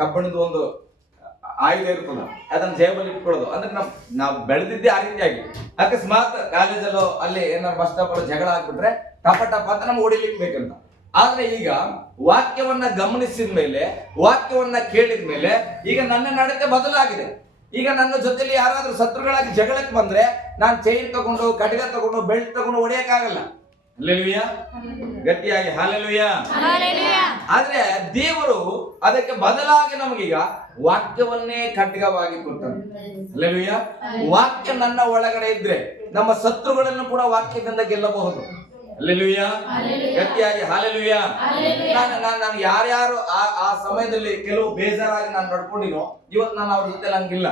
ಕಬ್ಬಿಣದ ಒಂದು ಆಯುಧ ಇರ್ತದ, ಅದನ್ನ ಜೇಬಲ್ಲಿ ಇಟ್ಕೊಳ್ಳೋದು. ಅಂದ್ರೆ ನಾವು ಬೆಳೆದಿದ್ದೆ ಆ ರೀತಿಯಾಗಿ. ಅಕಸ್ಮಾತ್ ಕಾಲೇಜಲ್ಲೋ ಅಲ್ಲಿ ಏನಾದ್ರು ಬಸ್ ಸ್ಟಾಪ್ ಅಲ್ಲಿ ಜಗಳ ಹಾಕ್ಬಿಟ್ರೆ ಟಪ ಟಪ ಅಂತ ನಮ್ಗೆ ಹೊಡಿಲಿಕ್ಕೆ ಬೇಕಂತ. ಆದ್ರೆ ಈಗ ವಾಕ್ಯವನ್ನ ಗಮನಿಸಿದ ಮೇಲೆ, ವಾಕ್ಯವನ್ನ ಕೇಳಿದ ಮೇಲೆ ಈಗ ನನ್ನ ನಡತೆ ಬದಲಾಗಿದೆ. ಈಗ ನನ್ನ ಜೊತೆಲಿ ಯಾರಾದ್ರೂ ಶತ್ರುಗಳಾಗಿ ಜಗಳಕ್ಕೆ ಬಂದ್ರೆ ನಾನು ಚೈನ್ ತಗೊಂಡು, ಕಡಗ ತಗೊಂಡು, ಬೆಲ್ಟ್ ತಗೊಂಡು ಹೊಡೆಯಕ್ಕಾಗಲ್ಲ. ಹಲ್ಲೆಲೂಯಾ. ಗಟ್ಟಿಯಾಗಿ ಹಲ್ಲೆಲೂಯಾ. ಆದ್ರೆ ದೇವರು ಅದಕ್ಕೆ ಬದಲಾಗಿ ನಮಗೀಗ ವಾಕ್ಯವನ್ನೇ ಖಡ್ಗವಾಗಿ ಕೊಡ್ತಾನೆ. ಹಲ್ಲೆಲೂಯಾ. ವಾಕ್ಯ ನನ್ನ ಒಳಗಡೆ ಇದ್ರೆ ನಮ್ಮ ಶತ್ರುಗಳನ್ನು ಕೂಡ ವಾಕ್ಯದಿಂದ ಗೆಲ್ಲಬಹುದು. ಹಲ್ಲೆಲೂಯಾ. ಗಟ್ಟಿಯಾಗಿ ಹಲ್ಲೆಲೂಯಾ. ನಾನು ಯಾರ್ಯಾರು ಆ ಸಮಯದಲ್ಲಿ ಕೆಲವು ಬೇಜಾರಾಗಿ ನಾನು ನಡ್ಕೊಂಡಿನೋ, ಇವತ್ತು ನಾನು ಅವ್ರ ಜೊತೆ ನಂಗಿಲ್ಲ,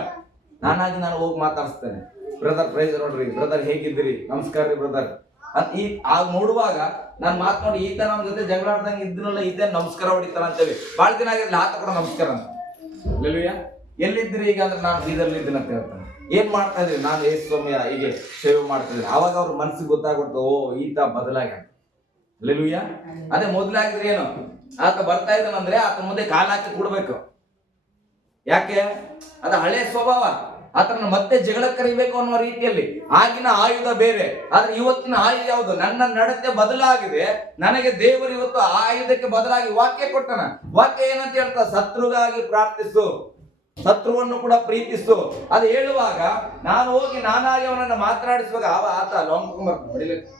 ನಾನಾಗಿ ನಾನು ಹೋಗಿ ಮಾತಾಡಿಸ್ತೇನೆ. ಬ್ರದರ್ ಪ್ರೈಸ್ ನೋಡ್ರಿ, ಬ್ರದರ್ ಹೇಗಿದ್ದೀರಿ, ನಮಸ್ಕಾರ ರೀ ಬ್ರದರ್ ಅಂತ ಆಗ ನೋಡುವಾಗ ನಾನು ಮಾತನಾಡಿ ಈತ ನಮ್ಮ ಜೊತೆ ಜಗಳ ಆಡ್ದಂಗೆ ಇದ್ದನಲ್ಲ, ಈತ ನಮಸ್ಕಾರ ಹೊಡಿತಾರ ಅಂತೇಳಿ ಭಾಳ ದಿನ ಆಗಿರ್ಲಿ, ಆತ ಕೂಡ ನಮಸ್ಕಾರ ಅಂತ. ಹಲ್ಲೆಲೂಯಾ. ಎಲ್ಲಿದ್ರಿ? ಈಗ ಅಂದ್ರೆ ನಾನು ಬೀದರ್ಲಿ ಇದ್ದೀನಿ ಅಂತ ಹೇಳ್ತಾನೆ. ಏನ್ ಮಾಡ್ತಾ ಇದ್ರಿ? ನಾನು ಯೇಸು ಸ್ವಾಮಿಯ ಹೀಗೆ ಸೇವೆ ಮಾಡ್ತಾ ಇದ್ದೀನಿ. ಅವಾಗ ಅವ್ರ ಮನಸ್ಸಿಗೆ ಗೊತ್ತಾಗ್ಬಿಡ್ತು, ಓ ಈತ ಬದಲಾಗ. ಹಲ್ಲೆಲೂಯಾ. ಅದೇ ಮೊದಲಾಗಿದ್ರೆ ಏನು, ಆತ ಬರ್ತಾ ಇದ್ದಾನಂದ್ರೆ ಆತ ಮುಂದೆ ಕಾಲ ಹಾಕಿ ಕೊಡ್ಬೇಕು. ಯಾಕೆ? ಅದು ಹಳೆ ಸ್ವಭಾವ. ಆತನ ಮತ್ತೆ ಜಗಳ ಕರಿಬೇಕು ಅನ್ನೋ ರೀತಿಯಲ್ಲಿ. ಆಗಿನ ಆಯುಧ ಬೇರೆ, ಆದ್ರೆ ಇವತ್ತಿನ ಆಯುಧ ಯಾವುದು? ನನ್ನ ನಡತೆ ಬದಲಾಗಿದೆ. ನನಗೆ ದೇವರು ಇವತ್ತು ಆ ಆಯುಧಕ್ಕೆ ಬದಲಾಗಿ ವಾಕ್ಯ ಕೊಟ್ಟನ. ವಾಕ್ಯ ಏನಂತ ಹೇಳ್ತಾ? ಶತ್ರುಗಾಗಿ ಪ್ರಾರ್ಥಿಸು, ಶತ್ರುವನ್ನು ಕೂಡ ಪ್ರೀತಿಸು. ಅದು ಹೇಳುವಾಗ ನಾನು ಹೋಗಿ ನಾನಾಗಿ ಅವನನ್ನ ಮಾತನಾಡಿಸುವಾಗ ಆತ ಲೊಂಗ್ಕೊಂಡ್ಬರ್ತಾನೆ ಹೊಡಿಲಿಕ್ಕೆ.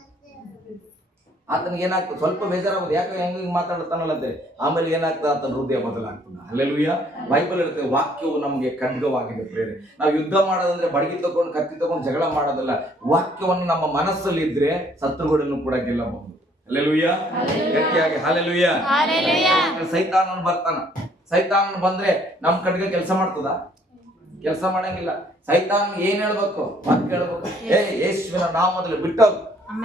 ಆತನಿಗೆ ಏನಾಗ್ತದೆ? ಸ್ವಲ್ಪ ಬೇಜಾರಾಗೋದು, ಯಾಕೆ ಹೆಂಗೆ ಮಾತಾಡ್ತಾನಲ್ಲ ಅಂತೇಳಿ. ಆಮೇಲೆ ಏನಾಗ್ತದೆ? ಆತನ ಹೃದಯ ಬದಲಾಗ್ತದೆ. ಹಲ್ಲೆಲೂಯಾ. ಬೈಬಲ್ ಹೇಳ್ತೇವೆ ವಾಕ್ಯವು ನಮಗೆ ಖಡ್ಗವಾಗಿದೆ ಪ್ರೇರೆ. ನಾವು ಯುದ್ಧ ಮಾಡೋದಂದ್ರೆ ಬಡಗಿ ತಗೊಂಡು, ಕತ್ತಿ ತಗೊಂಡು ಜಗಳ ಮಾಡೋದಲ್ಲ. ವಾಕ್ಯವನ್ನು ನಮ್ಮ ಮನಸ್ಸಲ್ಲಿ ಇದ್ರೆ ಶತ್ರುಗಳನ್ನು ಕೂಡ ಗೆಲ್ಲಬಹುದು. ಹಲ್ಲೆಲೂಯಾ. ಗಟ್ಟಿಯಾಗಿ ಹಲ್ಲೆಲೂಯಾ. ಸೈತಾನನು ಬರ್ತಾನ. ಸೈತಾನನು ಬಂದ್ರೆ ನಮ್ ಕಡೆಗೆ ಕೆಲಸ ಮಾಡ್ತದ? ಕೆಲಸ ಮಾಡಂಗಿಲ್ಲ. ಸೈತಾನ್ ಏನ್ ಹೇಳ್ಬೇಕು? ವಾಕ್ಯ ಹೇಳ್ಬೇಕು. ಯೇಸುವಿನ ನಾಮದಲ್ಲಿ ಬಿಟ್ಟೋಗು,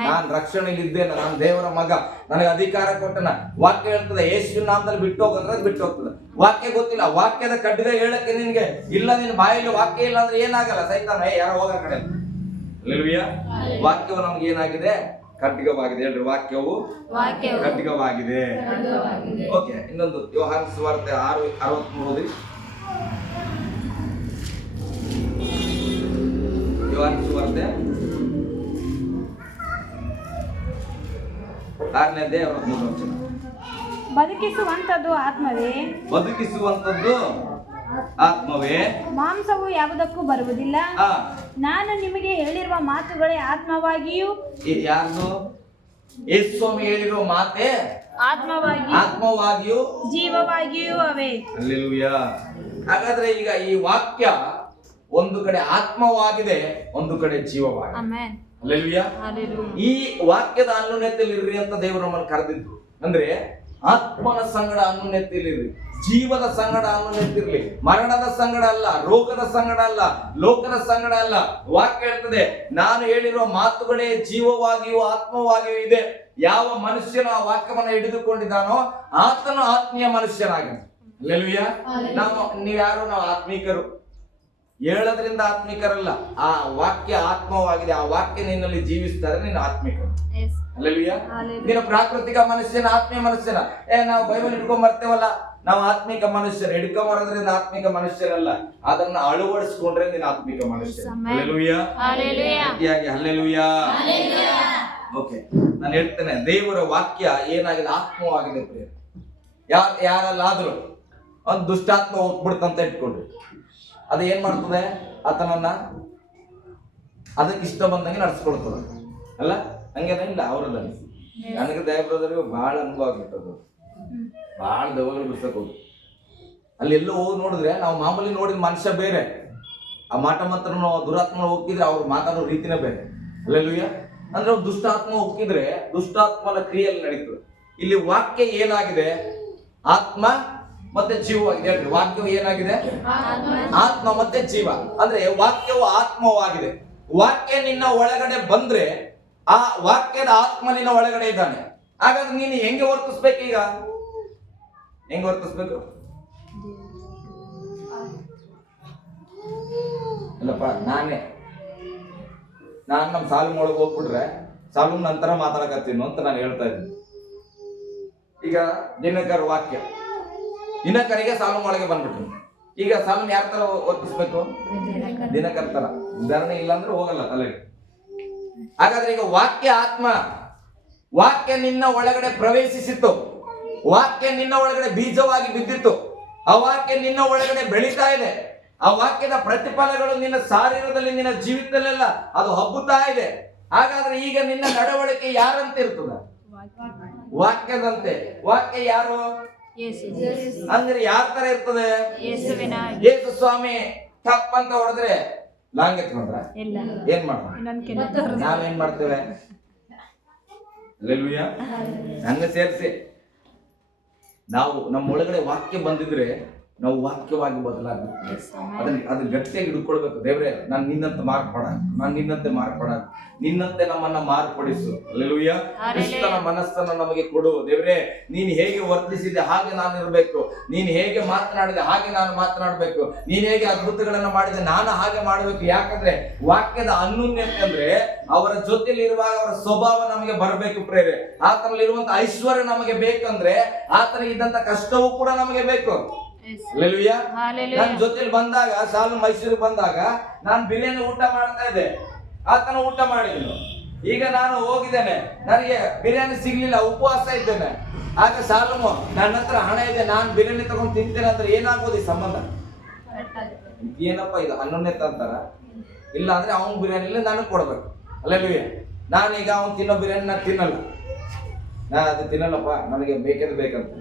ನಾನ್ ರಕ್ಷಣೆಯಲ್ಲಿ ಇದ್ದೇನೆ, ನಾನು ದೇವರ ಮಗ, ನನಗೆ ಅಧಿಕಾರ ಕೊಟ್ಟನ. ವಾಕ್ಯ ಹೇಳ್ತದೆ ಯೇಸುವಿನ ನಾಮದಲ್ಲಿ ಬಿಟ್ಟೋಗಂದ್ರೆ ಅದು ಬಿಟ್ಟು ಹೋಗ್ತದೆ. ವಾಕ್ಯ ಗೊತ್ತಿಲ್ಲ, ವಾಕ್ಯದ ಖಡ್ಗ ಹೇಳಕ್ಕೆ ನಿನ್ಗೆ ಇಲ್ಲ, ನಿನ್ ಬಾಯಲ್ಲಿ ವಾಕ್ಯ ಇಲ್ಲ ಅಂದ್ರೆ ಏನಾಗಲ್ಲ. ಸೈತಾನ ಯಾರೋ ಹೋಗ ಕಡೆ. ಹಲ್ಲೆಲೂಯಾ. ವಾಕ್ಯವು ನಮ್ಗೆ ಏನಾಗಿದೆ? ಖಡ್ಗವಾಗಿದೆ. ಹೇಳ್ರಿ, ವಾಕ್ಯವು ಖಡ್ಗವಾಗಿದೆ. ಓಕೆ, ಇನ್ನೊಂದು ಯೋಹಾನ ಸುವಾರ್ತೆ 6:63 ಯೋಹಾನ ಸುವಾರ್ತೆ 6ನೇದೇ 63 ವಚನ. ಬದುಕಿಸುವಂಥದ್ದು ಆತ್ಮವೇ, ಬದುಕಿಸುವಂಥದ್ದು ಆತ್ಮವೇ, ಮಾಂಸವು ಯಾವುದಕ್ಕೂ ಬರುವುದಿಲ್ಲ. ಆ ನಾನು ನಿಮಗೆ ಹೇಳಿರುವ ಮಾತುಗಳೇ ಆತ್ಮವಾಗಿಯೂ ಯಾರ್ದು? ಯೇಸು ಸ್ವಾಮಿ ಹೇಳಿರೋ ಮಾತೇ ಆತ್ಮವಾಗಿಯೂ ಜೀವವಾಗಿಯೂ ಅವೆ. ಹಲ್ಲೆಲೂಯಾ. ಹಾಗಾದ್ರೆ ಈಗ ಈ ವಾಕ್ಯ ಒಂದು ಕಡೆ ಆತ್ಮವಾಗಿದೆ, ಒಂದು ಕಡೆ ಜೀವವಾಗಿದೆ. ಆಮೆನ್. ಹಲ್ಲೆಲೂಯಾ. ಈ ವಾಕ್ಯದ ಅನ್ಯೋನ್ಯತೆಯಲ್ಲಿರ್ರಿ ಅಂತ ದೇವರು ನಮ್ಮನ್ನು ಕರೆದಿದ್ದು. ಅಂದ್ರೆ ಆತ್ಮನ ಸಂಗಡ ಅನ್ಯೋನ್ಯತೆಯಲ್ಲಿರ್ರಿ, ಜೀವದ ಸಂಗಡ ಅನ್ಯೋನ್ಯತೆಯಿರ್ಲಿ. ಮರಣದ ಸಂಗಡ ಅಲ್ಲ, ರೋಗದ ಸಂಗಡ ಅಲ್ಲ, ಲೋಕದ ಸಂಗಡ ಅಲ್ಲ. ವಾಕ್ಯ ಹೇಳ್ತದೆ, ನಾನು ಹೇಳಿರುವ ಮಾತುಗಳೇ ಜೀವವಾಗಿಯೂ ಆತ್ಮವಾಗಿಯೂ ಇದೆ. ಯಾವ ಮನುಷ್ಯನು ಆ ವಾಕ್ಯವನ್ನು ಹಿಡಿದುಕೊಂಡಿದ್ದಾನೋ ಆತನು ಆತ್ಮೀಯ ಮನುಷ್ಯನಾಗ. ಹಲ್ಲೆಲೂಯಾ. ನೀವ್ಯಾರು? ನಾವು ಆತ್ಮೀಕರು. ಹೇಳೋದ್ರಿಂದ ಆತ್ಮಿಕರಲ್ಲ. ಆ ವಾಕ್ಯ ಆತ್ಮವಾಗಿದೆ. ಆ ವಾಕ್ಯ ನಿನ್ನಲ್ಲಿ ಜೀವಿಸ್ತಾರೆ, ನೀನು ಆತ್ಮಿಕರು. ಹಲ್ಲೆಲೂಯಾ. ನೀನು ಪ್ರಾಕೃತಿಕ ಮನುಷ್ಯನ, ಆತ್ಮೀಯ ಮನುಷ್ಯನ. ನಾವು ಬೈಬಲ್ ಹಿಡ್ಕೊಂಡ್ ಬರ್ತೇವಲ್ಲ, ನಾವು ಆತ್ಮಿಕ ಮನುಷ್ಯರು. ಹಿಡ್ಕೊಂಬರೋದ್ರಿಂದ ಆತ್ಮಿಕ ಮನುಷ್ಯರಲ್ಲ, ಅದನ್ನ ಅಳವಡಿಸ್ಕೊಂಡ್ರೆ ನೀನು ಆತ್ಮಿಕ ಮನುಷ್ಯ. ಹಲ್ಲೆಲೂಯಾ. ಹಲ್ಲೆಲೂಯಾ. ಓಕೆ, ನಾನು ಹೇಳ್ತೇನೆ, ದೇವರ ವಾಕ್ಯ ಏನಾಗಿದೆ? ಆತ್ಮವಾಗಿದೆ ಪ್ರಿಯ. ಯಾರಲ್ಲಾದ್ರೂ ಒಂದು ದುಷ್ಟಾತ್ಮ ಹೋಗ್ಬಿಡ್ತಂತ ಇಟ್ಕೊಂಡ್ರಿ, ಅದು ಏನ್ ಮಾಡ್ತದೆ? ಆತನನ್ನ ಅದಕ್ಕೆ ಇಷ್ಟ ಬಂದಂಗೆ ನಡ್ಸ್ಕೊಳ್ತದೆ ಅಲ್ಲ? ಹಂಗೇನ ಇಲ್ಲ? ಅವ್ರಲ್ಲ ನನಗೆ ದಯಬ್ರದರಿಗೂ ಬಹಳ ಅನುಭವ ಆಗ್ಬಿಟ್ಟದು. ಬಹಳ ದೆವ್ವಗಳು ಬಿಡ್ಸಕ್ ಹೋಗಿ ಅಲ್ಲಿ ಎಲ್ಲೋ ಹೋಗಿ ನೋಡಿದ್ರೆ, ನಾವು ಮಾಮೂಲಿ ನೋಡಿದ ಮನುಷ್ಯ ಬೇರೆ, ಆ ಮಾಟ ಮಾತ್ರ ದುರಾತ್ಮ ಹೋಗಿದ್ರೆ ಅವ್ರು ಮಾತಾಡೋ ರೀತಿನೇ ಬೇರೆ. ಹಲ್ಲೆಲೂಯಾ. ಅಂದ್ರೆ ದುಷ್ಟಾತ್ಮ ಹೋಗಿದ್ರೆ ದುಷ್ಟಾತ್ಮನ ಕ್ರಿಯೆಯಲ್ಲಿ ನಡೀತದೆ. ಇಲ್ಲಿ ವಾಕ್ಯ ಏನಾಗಿದೆ? ಆತ್ಮ ಮತ್ತೆ ಜೀವವಾಗಿದೆ. ಹೇಳ್ರಿ, ವಾಕ್ಯವು ಏನಾಗಿದೆ? ಆತ್ಮ ಮತ್ತೆ ಜೀವ. ಅಂದ್ರೆ ವಾಕ್ಯವು ಆತ್ಮವಾಗಿದೆ. ವಾಕ್ಯ ನಿನ್ನ ಒಳಗಡೆ ಬಂದ್ರೆ ಆ ವಾಕ್ಯದ ಆತ್ಮ ನಿನ್ನ ಒಳಗಡೆ ಇದ್ದಾನೆ. ಹಾಗಾದ್ರೆ ನೀನು ಹೆಂಗೆ ವರ್ತಿಸ್ಬೇಕು? ಈಗ ಹೆಂಗೆ ವರ್ತಿಸ್ಬೇಕು? ಇಲ್ಲಪ್ಪ, ನಾನು ನಮ್ಮ ಸಾಲುಮ್ ಒಳಗೆ ಹೋಗ್ಬಿಟ್ರೆ ಸಾಲುಮ್ ನಂತರ ಮಾತಾಡಕತ್ತೀನಿ ಅಂತ ನಾನು ಹೇಳ್ತಾ ಇದ್ದೀನಿ. ಈಗ ದಿನಕರ ವಾಕ್ಯ, ದಿನಕರಿಗೆ ಸಾಲುಮ್ ಒಳಗೆ ಬಂದ್ಬಿಟ್ಟು, ಈಗ ಸಾಲುಮ್ ಯಾರ ತರ ವರ್ತಿಸ್ಬೇಕು? ದಿನಕರ ತರ. ಉದಾಹರಣೆ ಇಲ್ಲ ಅಂದ್ರೆ ಹೋಗಲ್ಲ ತಲೆಗೆ. ಹಾಗಾದ್ರೆ ಈಗ ವಾಕ್ಯ ಆತ್ಮ, ವಾಕ್ಯ ನಿನ್ನ ಒಳಗಡೆ ಪ್ರವೇಶಿಸಿತ್ತು, ವಾಕ್ಯ ನಿನ್ನ ಒಳಗಡೆ ಬೀಜವಾಗಿ ಬಿದ್ದಿತ್ತು, ಆ ವಾಕ್ಯ ನಿನ್ನ ಒಳಗಡೆ ಬೆಳೀತಾ ಇದೆ. ಆ ವಾಕ್ಯದ ಪ್ರತಿಫಲಗಳು ನಿನ್ನ ಶಾರೀರದಲ್ಲಿ, ನಿನ್ನ ಜೀವಿತದಲ್ಲೆಲ್ಲ ಅದು ಹಬ್ಬುತ್ತಾ ಇದೆ. ಹಾಗಾದ್ರೆ ಈಗ ನಿನ್ನ ನಡವಳಿಕೆ ಯಾರಂತ ಇರ್ತದ? ವಾಕ್ಯದಂತೆ. ವಾಕ್ಯ ಯಾರು? ಅಂದ್ರೆ ಯಾರ ತರ ಇರ್ತದೆ? ಯೇಸು ಸ್ವಾಮಿ ತಪ್ಪಂತ ಹೊಡೆದ್ರೆ ಲಾಂಗ್ ಎತ್ಕೊಂಡ್ರ ಏನ್ ಮಾಡ್ತಾರೆ? ನಾವೇನ್ ಮಾಡ್ತೇವೆ? ಹಲ್ಲೆಲೂಯಾ. ಹಂಗ ಸೇರಿಸಿ ನಾವು ನಮ್ಮ ಒಳಗಡೆ ವಾಕ್ಯ ಬಂದಿದ್ರೆ ನಾವು ವಾಕ್ಯವಾಗಿ ಬದಲಾಗುತ್ತೆ. ಅದನ್ನ ಗಟ್ಟಿಯಾಗಿ ಹಿಡ್ಕೊಳ್ಬೇಕು. ದೇವ್ರೆ, ನಾನು ನಿನ್ನಂತೆ ಮಾರ್ಪಡ, ನಾನು ನಿನ್ನಂತೆ ಮಾರ್ಪಡ, ನಿನ್ನಂತೆ ನಮ್ಮನ್ನ ಮಾರ್ಪಡಿಸು. ಹಲ್ಲೆಲೂಯಾ. ಕ್ರಿಸ್ತನ ಮನಸ್ಸನ್ನು ನಮಗೆ ಕೊಡು. ದೇವ್ರೆ, ನೀನು ಹೇಗೆ ವರ್ತಿಸಿದೆ ಹಾಗೆ ನಾನು ಇರಬೇಕು, ನೀನು ಹೇಗೆ ಮಾತನಾಡಿದೆ ಹಾಗೆ ನಾನು ಮಾತನಾಡಬೇಕು, ನೀನು ಹೇಗೆ ಅದ್ಭುತಗಳನ್ನ ಮಾಡಿದೆ ನಾನು ಹಾಗೆ ಮಾಡಬೇಕು. ಯಾಕಂದ್ರೆ ವಾಕ್ಯದ ಅನ್ಯೋನ್ಯತೆ ಅಂದ್ರೆ ಅವರ ಜೊತೆಲಿ ಇರುವಾಗ ಅವರ ಸ್ವಭಾವ ನಮಗೆ ಬರಬೇಕು ಪ್ರೇರೆ. ಆತನಲ್ಲಿ ಇರುವಂತ ಐಶ್ವರ್ಯ ನಮಗೆ ಬೇಕಂದ್ರೆ ಆತನಿಗೆ ಇದ್ದಂತ ಕಷ್ಟವೂ ಕೂಡ ನಮಗೆ ಬೇಕು. ಹಲ್ಲೆಲೂಯಾ. ನನ್ನ ಜೊತೆಲಿ ಬಂದಾಗ, ಸಾಲು ಮೈಸೂರಿಗೆ ಬಂದಾಗ ನಾನು ಬಿರಿಯಾನಿ ಊಟ ಮಾಡ್ತಾ ಇದ್ದೆ, ಆತನ ಊಟ ಮಾಡಿದ್ನು. ಈಗ ನಾನು ಹೋಗಿದ್ದೇನೆ, ನನಗೆ ಬಿರಿಯಾನಿ ಸಿಗ್ಲಿಲ್ಲ, ಉಪವಾಸ ಇದ್ದೇನೆ. ಆಗ ಸಾಲುಮು, ನನ್ನ ಹತ್ರ ಹಣ ಇದೆ, ನಾನು ಬಿರಿಯಾನಿ ತಗೊಂಡು ತಿಂತೇನೆ ಅಂದ್ರೆ ಏನಾಗ್ಬೋದು ಈ ಸಂಬಂಧ? ಏನಪ್ಪ ಇದು ಅನ್ಯೋನ್ಯತೆ ಅಂತಾರ? ಇಲ್ಲ ಅಂದ್ರೆ ಅವನ್ ಬಿರಿಯಾನಿ ನನಗೆ ಕೊಡ್ಬೇಕು. ಹಲ್ಲೆಲೂಯಾ. ನಾನೀಗ ಅವ್ನು ತಿನ್ನೋ ಬಿರಿಯಾನಿ ನಾನು ತಿನ್ನಲ್ಲ, ನಾನು ಅದು ತಿನ್ನಲ್ಲಪ್ಪ, ನನಗೆ ಬೇಕಂದ್ರೆ ಬೇಕಂತ.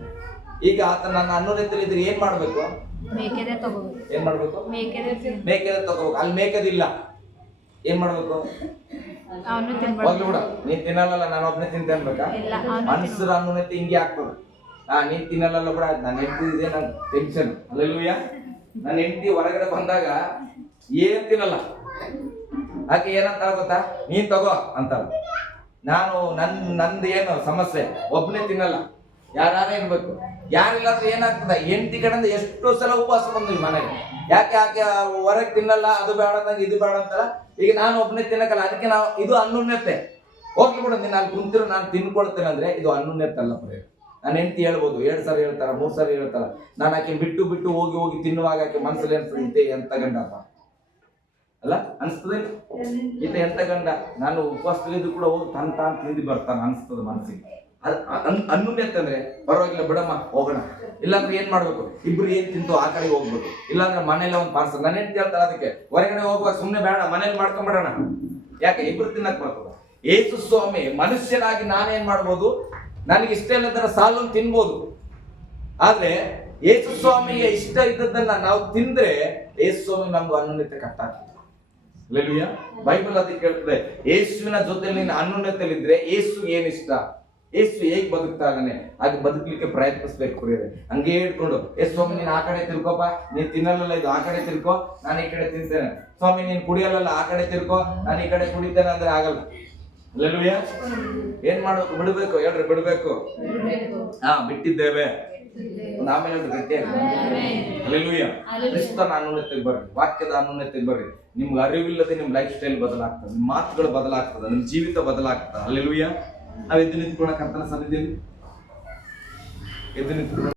ಈಗ ಆತ ನನ್ನ ಅನ್ಯೋನ್ಯತೆಯಲ್ಲಿ ಇದ್ರೆ ಏನ್ ಮಾಡ್ಬೇಕು? ಏನ್ ಮಾಡ್ಬೇಕು? ಮೇಕೆದ ತಗೋಬೇಕು. ಅಲ್ಲಿ ಮೇಕದಿಲ್ಲ, ಏನ್ ಮಾಡ್ಬೇಕು? ಹೋಗ್ಲಿ ಬಿಡ, ನೀನ್ ತಿನ್ನಲ್ಲ ನಾನು ಒಬ್ಬನೇ ತಿಂತೆ ಅನ್ಬೇಕಾ? ಮನುಷ್ಯರ ಅನ್ಯೋನ್ಯತೆ ಹಿಂಗೆ ಆಗ್ತದೆ. ನೀನ್ ತಿನ್ನಲ್ಲ ಬಿಡ, ನನ್ನ ಹೆಂಡತಿ ಇದೆ, ನನ್ ಟೆನ್ಷನ್. ಹಲ್ಲೆಲೂಯಾ. ನನ್ನ ಹೆಂಡತಿ ಹೊರಗಡೆ ಬಂದಾಗ ಏನ್ ತಿನ್ನಲ್ಲ, ಆಕೆ ಏನಂತ ಗೊತ್ತಾ? ನೀನ್ ತಗೋ ಅಂತ. ನಾನು ನಂದು ಏನು ಸಮಸ್ಯೆ, ಒಬ್ಬನೇ ತಿನ್ನಲ್ಲ, ಯಾರೇ ಇರ್ಬೇಕು. ಯಾರಿಲ್ಲ ಅಂದ್ರೆ ಏನಾಗ್ತದ? ಹೆಂಡತಿ ಕಡೆಯಿಂದ ಎಷ್ಟೋ ಸಲ ಉಪವಾಸ ಬಂದ್ವಿ ಮನೆಗೆ. ಯಾಕೆ ಆಕೆ ಹೊರಗೆ ತಿನ್ನಲ್ಲ, ಅದು ಬೇಡ ಅಂದಾಗ ಇದು ಬೇಡ ಅಂತಾರ. ಈಗ ನಾನು ಒಬ್ಬನೇ ತಿನ್ನಕಲ್ಲ, ಅದಕ್ಕೆ ನಾವು ಇದು ಅನ್ಯೋನ್ಯತೆ. ಹೋಗ್ಲಿ ಬಿಡು, ನೀನು ಅಲ್ಲಿ ಕುಂತಿರು, ನಾನು ತಿನ್ಕೊಳ್ತೇನೆ ಅಂದ್ರೆ ಇದು ಅನ್ಯೋನ್ಯತೆ ಅಲ್ಲ ಪ್ರೇಮ. ನನ್ನ ಹೆಂಡತಿ ಹೇಳ್ಬೋದು, 2 ಸಾರಿ ಹೇಳ್ತಾರ, 3 ಸಾರಿ ಹೇಳ್ತಾರ. ನಾನು ಆಕೆ ಬಿಟ್ಟು ಹೋಗಿ ತಿನ್ನುವಾಗ ಆಕೆ ಮನಸ್ಸಲ್ಲಿ ಅನ್ಸ್ತದೆ, ಎಂತ ಗಂಡಪ್ಪ ಅಲ್ಲ ಅನ್ಸ್ತದೆ, ಈತ ಎಂತ ಗಂಡ. ನಾನು ಉಪವಾಸದಲ್ಲಿದ್ದು ಕೂಡ ಹೋಗಿ ತಾನು ತಿಂದು ಬರ್ತಾನೆ ಅನ್ಸ್ತದ ಮನಸ್ಸಿಗೆ. ಅನ್ಯೂನ್ಯತೆ ಅಂದ್ರೆ ಪರವಾಗಿಲ್ಲ ಬಿಡಮ್ಮ ಹೋಗೋಣ, ಇಲ್ಲಾಂದ್ರೆ ಏನ್ ಮಾಡ್ಬೇಕು, ಇಬ್ರು ಏನ್ ತಿಂತು ಆ ಕಡೆ ಹೋಗ್ಬೇಕು, ಇಲ್ಲಾಂದ್ರೆ ಮನೇಲಿ ಒಂದು ಪಾರ್ಸಲ್. ನನ್ನ ಹೆಂಡತಿ ಹೇಳ್ತಾರೆ ಅದಕ್ಕೆ ಹೊರಗಡೆ ಹೋಗುವಾಗ ಸುಮ್ನೆ ಬೇಡ ಮನೇಲಿ ಮಾಡ್ಕೊಂಡ್ಬಿಡೋಣ, ಯಾಕೆ ಇಬ್ರು ತಿನ್ನಕ್ ಬರ್ತದ. ಯೇಸು ಸ್ವಾಮಿ ಮನುಷ್ಯನಾಗಿ ನಾನೇನ್ ಮಾಡ್ಬೋದು, ನನಗೆ ಇಷ್ಟ ಇಲ್ಲದನ್ನ ಸಾಲು ತಿನ್ಬೋದು, ಆದ್ರೆ ಯೇಸು ಸ್ವಾಮಿಗೆ ಇಷ್ಟ ಇದ್ದದನ್ನ ನಾವು ತಿಂದ್ರೆ ಯೇಸು ಸ್ವಾಮಿ ನಮ್ಗೆ ಅನ್ಯೂನ್ಯತೆ ಕಟ್ಟಾಗ್ತದೆ. ಬೈಬಲ್ ಅದಕ್ಕೆ ಹೇಳ್ತದೆ, ಯೇಸುವಿನ ಜೊತೆ ನೀನು ಅನ್ಯೂನ್ಯತೆಯಲ್ಲಿದ್ರೆ ಯೇಸು ಏನಿಷ್ಟ, ಯೇಸು ಹೇಗ್ ಬದುಕ್ತಾ ಇದ್ದಾನೆ ಹಾಗೆ ಬದುಕಲಿಕ್ಕೆ ಪ್ರಯತ್ನಿಸ್ಬೇಕು. ಕುಡಿಯೋದೆ ಹಂಗೆ ಹೇಳ್ಕೊಂಡು ಯೇಸು ಸ್ವಾಮಿ ನೀನ್ ಆ ಕಡೆ ತಿರ್ಕೋಪ, ನೀನ್ ತಿನ್ನಲ್ಲ ಇದು ಆ ಕಡೆ ತಿರ್ಕೋ, ನಾನು ಈ ಕಡೆ ತಿಂತೇನೆ. ಸ್ವಾಮಿ ನೀನ್ ಕುಡಿಯಲ್ಲ ಆ ಕಡೆ ತಿರ್ಕೋ, ನಾನು ಈ ಕಡೆ ಕುಡಿತೇನೆ ಅಂದ್ರೆ ಆಗಲ್ಲ. ಅಲ್ಲೆಲೂಯ. ಏನ್ ಮಾಡ್ಬೇಕು, ಬಿಡ್ಬೇಕು, ಹೇಳ್ರಿ ಬಿಡ್ಬೇಕು. ಬಿಟ್ಟಿದ್ದೇವೆ. ಒಂದು ಆಮೇಲೆ ಗಟ್ಟಿಯಾಗಿ ಅಲ್ಲೆಲೂಯ. ಕ್ರಿಸ್ತನ ಅನ್ಯೂನ್ಯತೆಗೆ ಬರ್ರಿ, ವಾಕ್ಯದ ಅನ್ಯೂನ್ಯತೆಗೆ ಬರ್ರಿ. ನಿಮ್ಗೆ ಅರಿವಿಲ್ಲದೆ ನಿಮ್ ಲೈಫ್ ಸ್ಟೈಲ್ ಬದಲಾಗ್ತದೆ, ನಿಮ್ ಮಾತುಗಳು ಬದಲಾಗ್ತದೆ, ನಿಮ್ ಜೀವಿತ ಬದಲಾಗ್ತದೆ. ಅಲ್ಲೆಲೂಯ. ನಾವು ಎದ್ದು ನಿಂತ್ಕೊಳ್ಳೋ ಕರ್ತನ ಸನ್ನಿಧಿಯಲ್ಲಿ ಎದ್ದು ನಿಂತ್ಕೊಳ್ಳೋಣ.